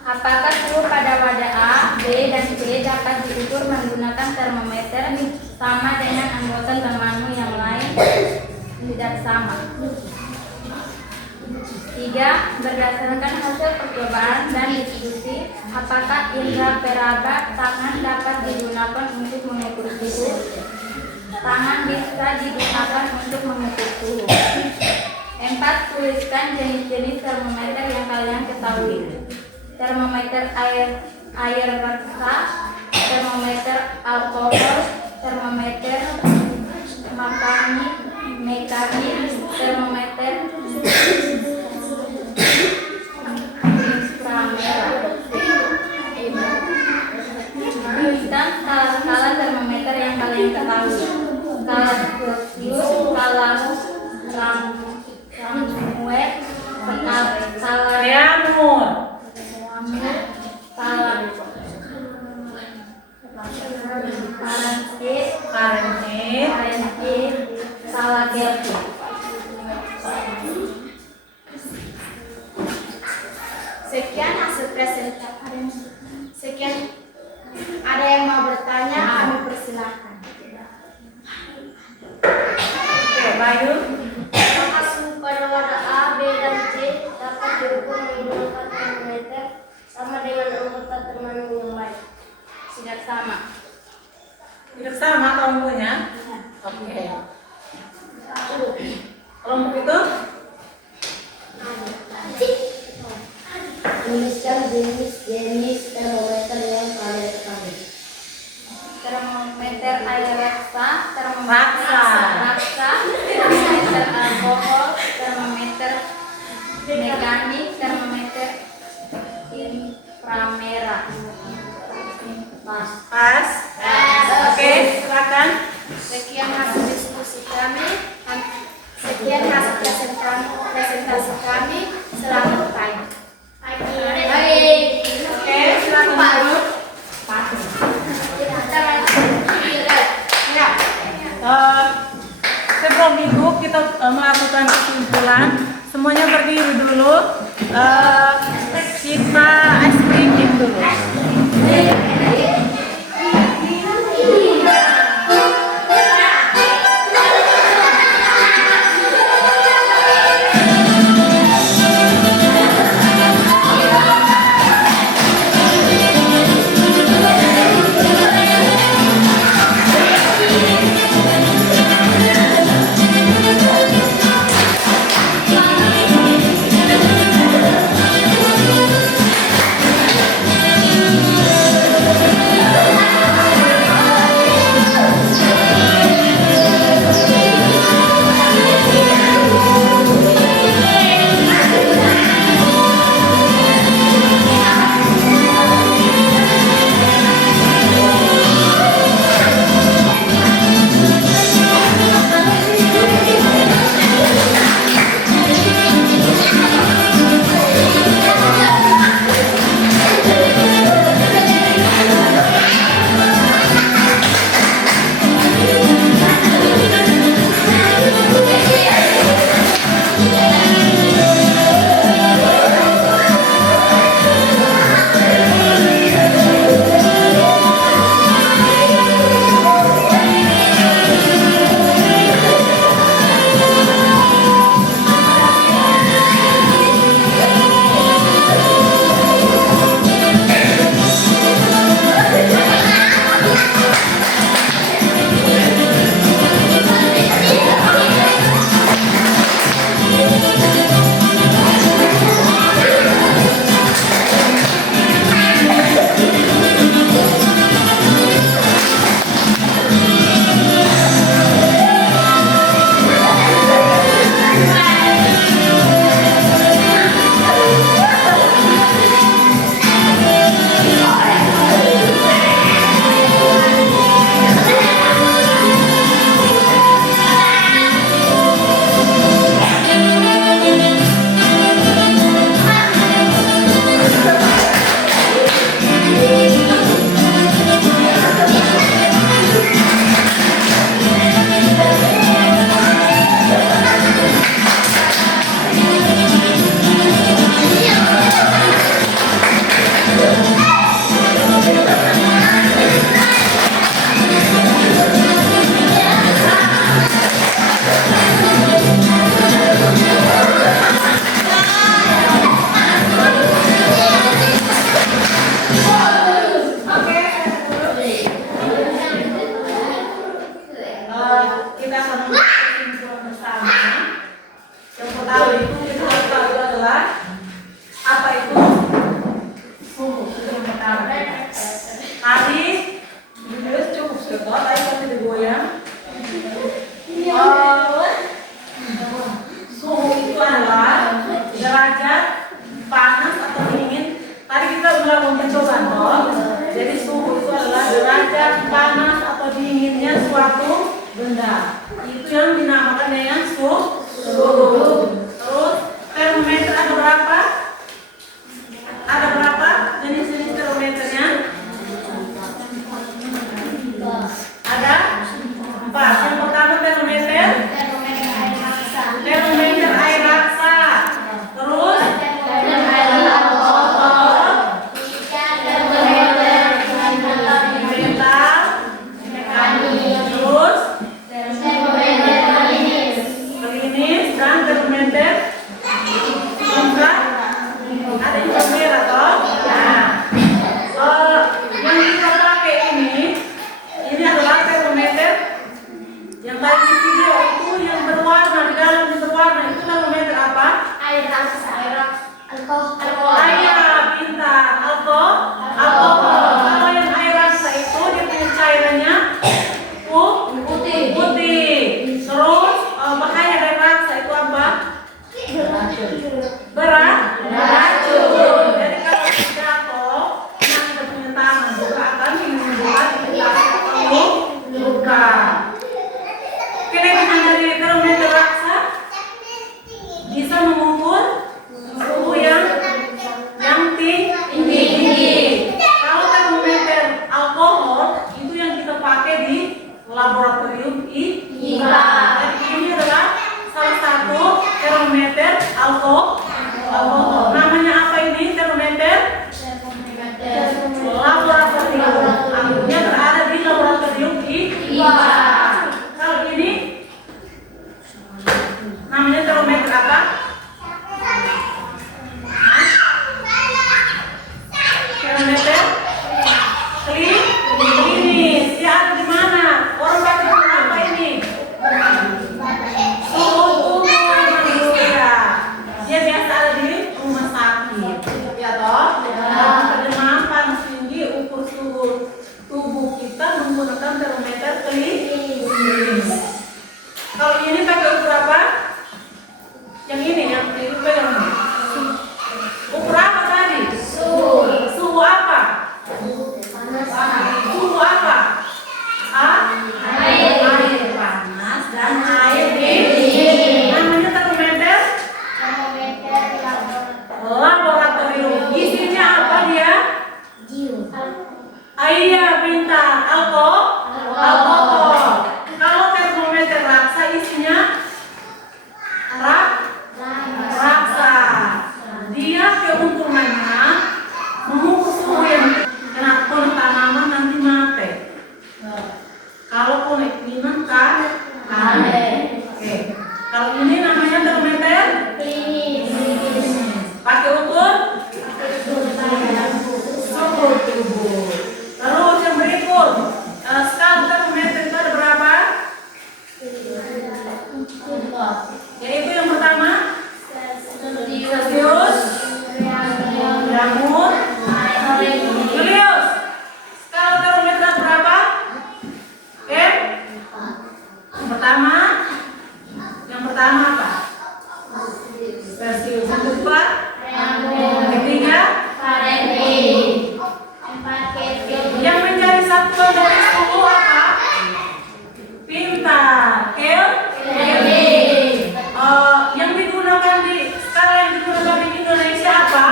Apakah suhu pada wadah A, B, dan C dapat diukur menggunakan termometer sama dengan anggota temanmu yang lain? Tidak sama. 3. Berdasarkan hasil percobaan dan diskusi, apakah indera peraba tangan dapat digunakan untuk mengukur suhu? Tangan bisa digunakan untuk mengukur suhu. 4. Tuliskan jenis-jenis termometer yang kalian ketahui. Termometer air reksa, termometer alkohol, termometer mekanik, termometer inframerah. Tuliskan skala termometer yang kalian ketahui. Skala Celsius, skala Fahrenheit, skala Fahrenheit, skala Kelvin. Sekian hasil presentasi. Sekian. Ada yang mau bertanya, kami persilahkan. Oke, Bayu. Apakah suhu pada wadah A, B, dan C dapat diukur menggunakan termometer sama dengan anggota temanmu yang lain? Tidak sama. Tidak sama kelompoknya? Oke. Kelompok itu? Tuliskan jenis termometer yang kalian ketahui. Termometer air reksa, termometer alkohol, termometer mekanik, termometer inframerah. Pas. Oke, silakan. Sekian hasil diskusi kami. Sekian hasil presentasi kami. Selamat pagi. Oke, silakan Bayu. Ya. Sebelum itu kita melakukan kesimpulan. Semuanya berdiri dulu. Kita ice cream dulu. Ya, itu yang dinamakan dengan suhu. Terus termometer ada berapa? Ada berapa jenis-jenis termometernya? Ada 4. Yang pertama termometer air raksa. Terus klinis dan termometer infrared. Ada inframerah toh? Nah, yang kita pakai ini adalah termometer yang tadi di video itu yang berwarna, di dalam berwarna itu termometer apa? Ayah pintar, alkohol. Kalau yang air raksa itu dia punya cairannya putih. Terus bahaya dari raksa itu apa? Beracun. Jadi kalau jatuh, yang tidak punya tangan buka akan menimbulkan luka. Kelebihan dari termometer raksa bisa mengukur suhu yang tinggi. Kalau termometer alkohol itu yang kita pakai di laboratorium IPA. Jadi ini adalah salah satu termometer alkohol. Namanya apa ini termometer? Laboratorium. Artinya berada di laboratorium IPA. Kalau ini namanya termometer apa? Termometer klinis. Dia ada di mana? Orang pakai apa ini? Suhu tubuh manusia. Dia biasa ada di rumah sakit. Ya toh? Dalam terjemahan panas tinggi ukur suhu tubuh kita menggunakan termometer klinis. Kalau ini pakai ukur apa? Yang ini yang itu pegang ini. Ukur apa tadi? Suhu apa? Suhu apa? Air panas dan air dingin. Namanya termometer laboratorium. Isinya apa dia? Iya, pintar. Alkohol. Kalau termometer raksa isinya raksa. Dia keuntungannya mengukur suhu yang kena tanaman nanti mati. Kalau konek minum kan Oke. Kalau ini namanya termometer pakai ukur suhu tubuh. Terus yang berikut skala termometer itu ada berapa? Yaitu yang pertama Celsius, Fahrenheit, Julius. Skala termometer berapa? Yang pertama apa? Celsius. Yang kedua? Yang ketiga? Yang menjadi satuan dari suhu apa? Pintar. Kelvin. Yang digunakan di skala yang digunakan di Indonesia apa?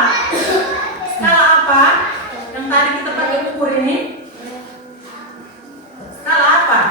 Skala apa? Yang tadi kita pakai ukur ini? Skala apa?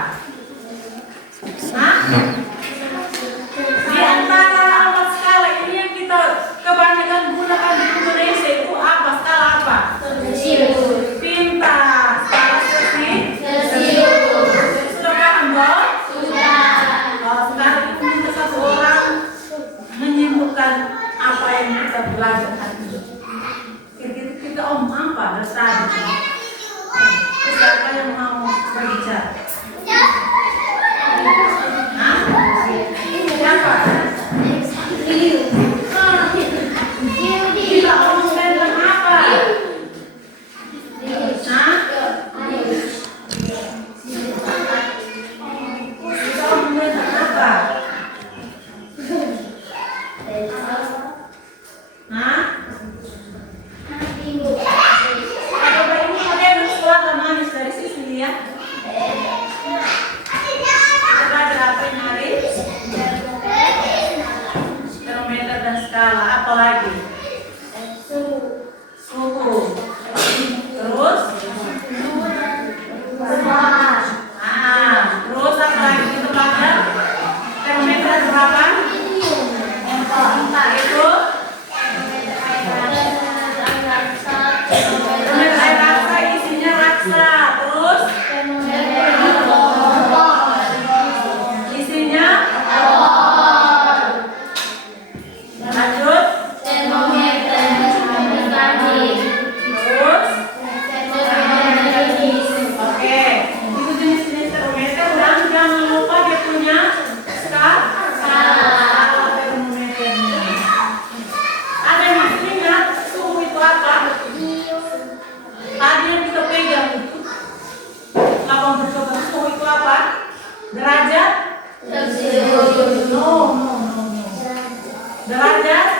derajat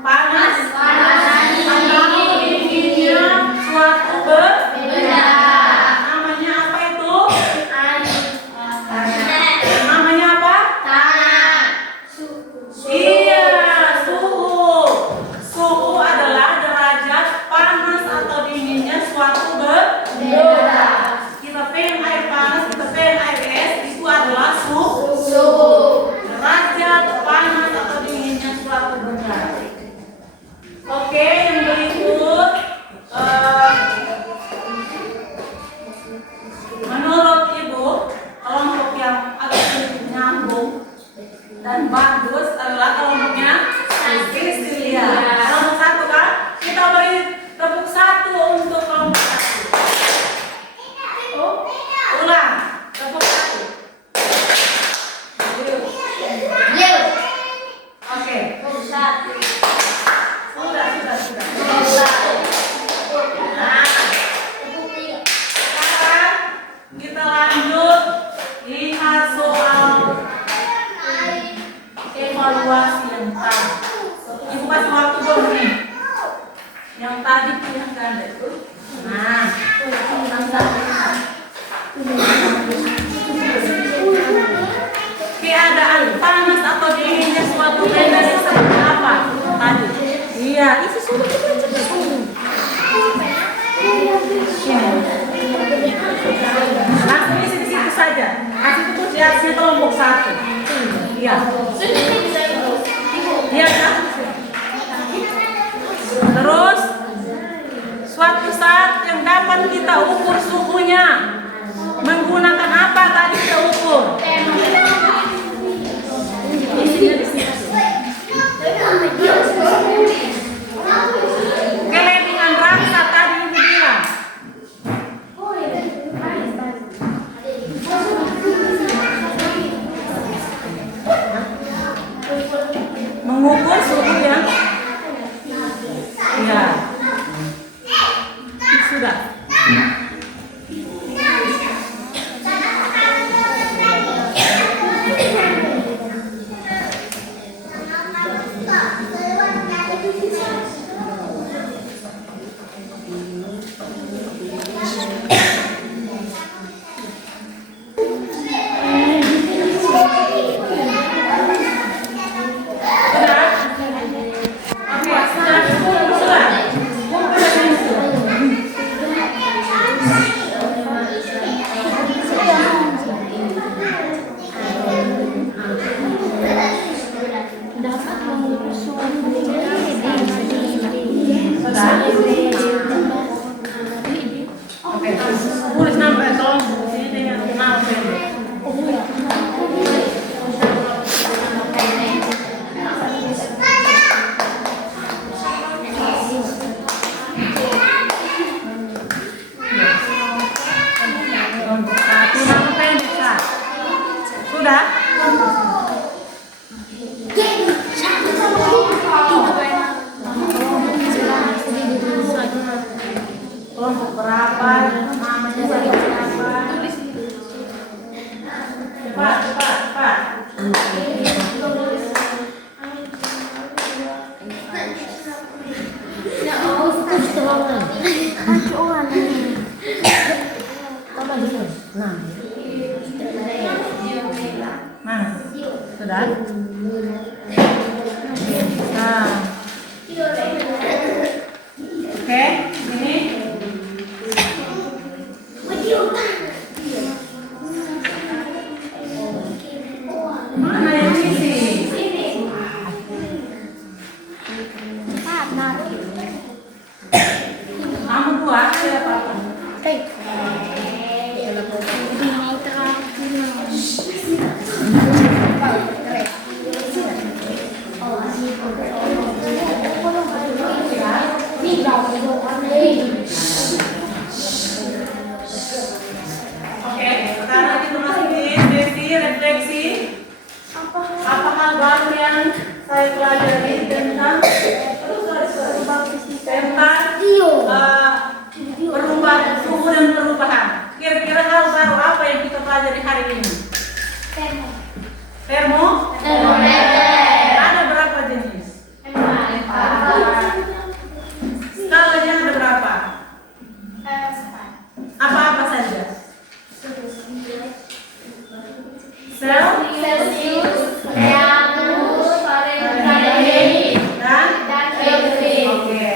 panas atau dinginnya suatu benda. Namanya apa itu? Namanya apa? Iya, suhu. Suhu adalah derajat panas atau dinginnya suatu benda. Kita pengen air panas, kita pengen air es, itu adalah suhu. Derajat panas atau dinginnya suatu benda. Oke, yang berikut menurut Ibu, kelompok yang agak sedikit nyambung dan bagus adalah kelompoknya Cecilia. Kelompok satu kan? Kita beri tepuk satu untuk kelompok satu. Ulang, tepuk satu. Oke. Sudah. Nah, sekarang kita lanjut lihat soal evaluasi yang tadi. Ibu kasih waktu dulu nih. Yang tadi pilihan ganda. Nah, keadaan panas atau dinginnya suatu benda seperti apa tadi? Iya, isi sudah kita langsung isi di situ saja. Kasih itu hasil kelompok satu. Iya. Iya kan? Terus suatu saat yang dapat kita ukur suhunya menggunakan apa tadi kita ukur? Isinya di situ. Kelebihan rasa tadi Ibu bilang. Mengukur suhu yang ya sudah. Tulis nama tolong ini yang kenal sudah. Kelompok berapa? Namanya siapa? Cepat. Mana? Sudah? Nah. Oke, ini. Mana yang isi? Kamu dua ada apa? Oke, sekarang kita masuk di sesi refleksi. Apa hal baru yang saya pelajari tentang perubahan suhu dan perubahan? Kira-kira hal baru apa yang kita pelajari hari ini? Termometer. Ada berapa Celsius, Fahrenheit, dan Kelvin. Oke.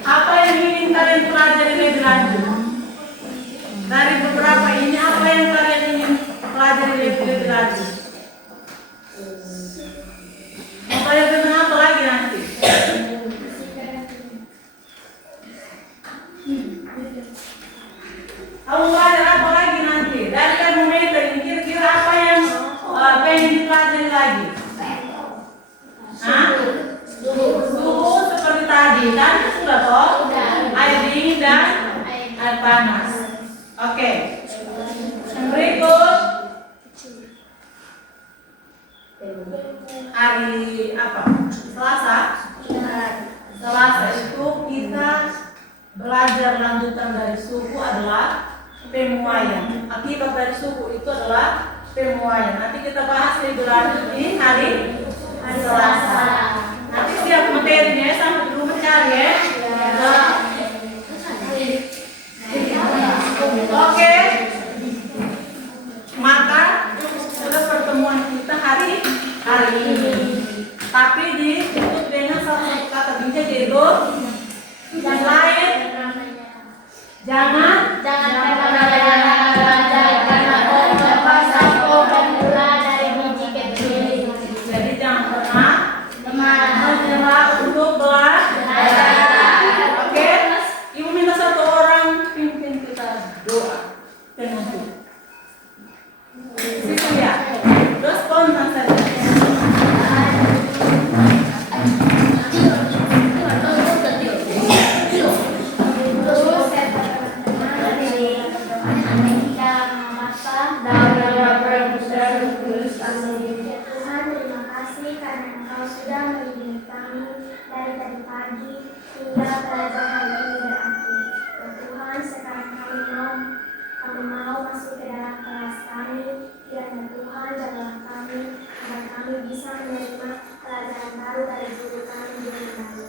Apa yang ingin kalian pelajari lebih lanjut? Dari beberapa ini apa yang kalian ingin pelajari lebih lanjut? Mau kalian tentang apa lagi nanti? Kamu belajar apa lagi nanti? Dari termometer ini kira-kira apa yang pengen dipelajari lagi? Hah? Suhu seperti tadi kan sudah toh? Air dingin dan air panas. Oke. Yang berikut hari apa? Selasa. Selasa itu kita belajar lanjutan dari suhu adalah pemuaian. Akibat dari suhu itu adalah pemuaian. Nanti kita bahas lebih lanjut di hari Selasa. Nanti siap materinya ya, sampai dulu mencari ya. Oke. Maka sudah pertemuan kita hari ini. Tapi ditutup dengan satu kata kunci yaitu yang lain. Jangan belajar karena pasal formula dari biji kecil. Jadi jangan pernah menyerah untuk belajar. Oke? Ibu minta satu orang pimpin kita doa penutup. Situ ya. Terus spontan saja. Tuhan, terima kasih karena Engkau sudah melindungi kami dari tadi pagi hingga pelajaran hari ini berakhir. Ya Tuhan, sekarang kami mau masuk ke dalam kelas kami. Kiranya Tuhan jagalah kami agar kami bisa menerima pelajaran baru dari guru kami di hari ini.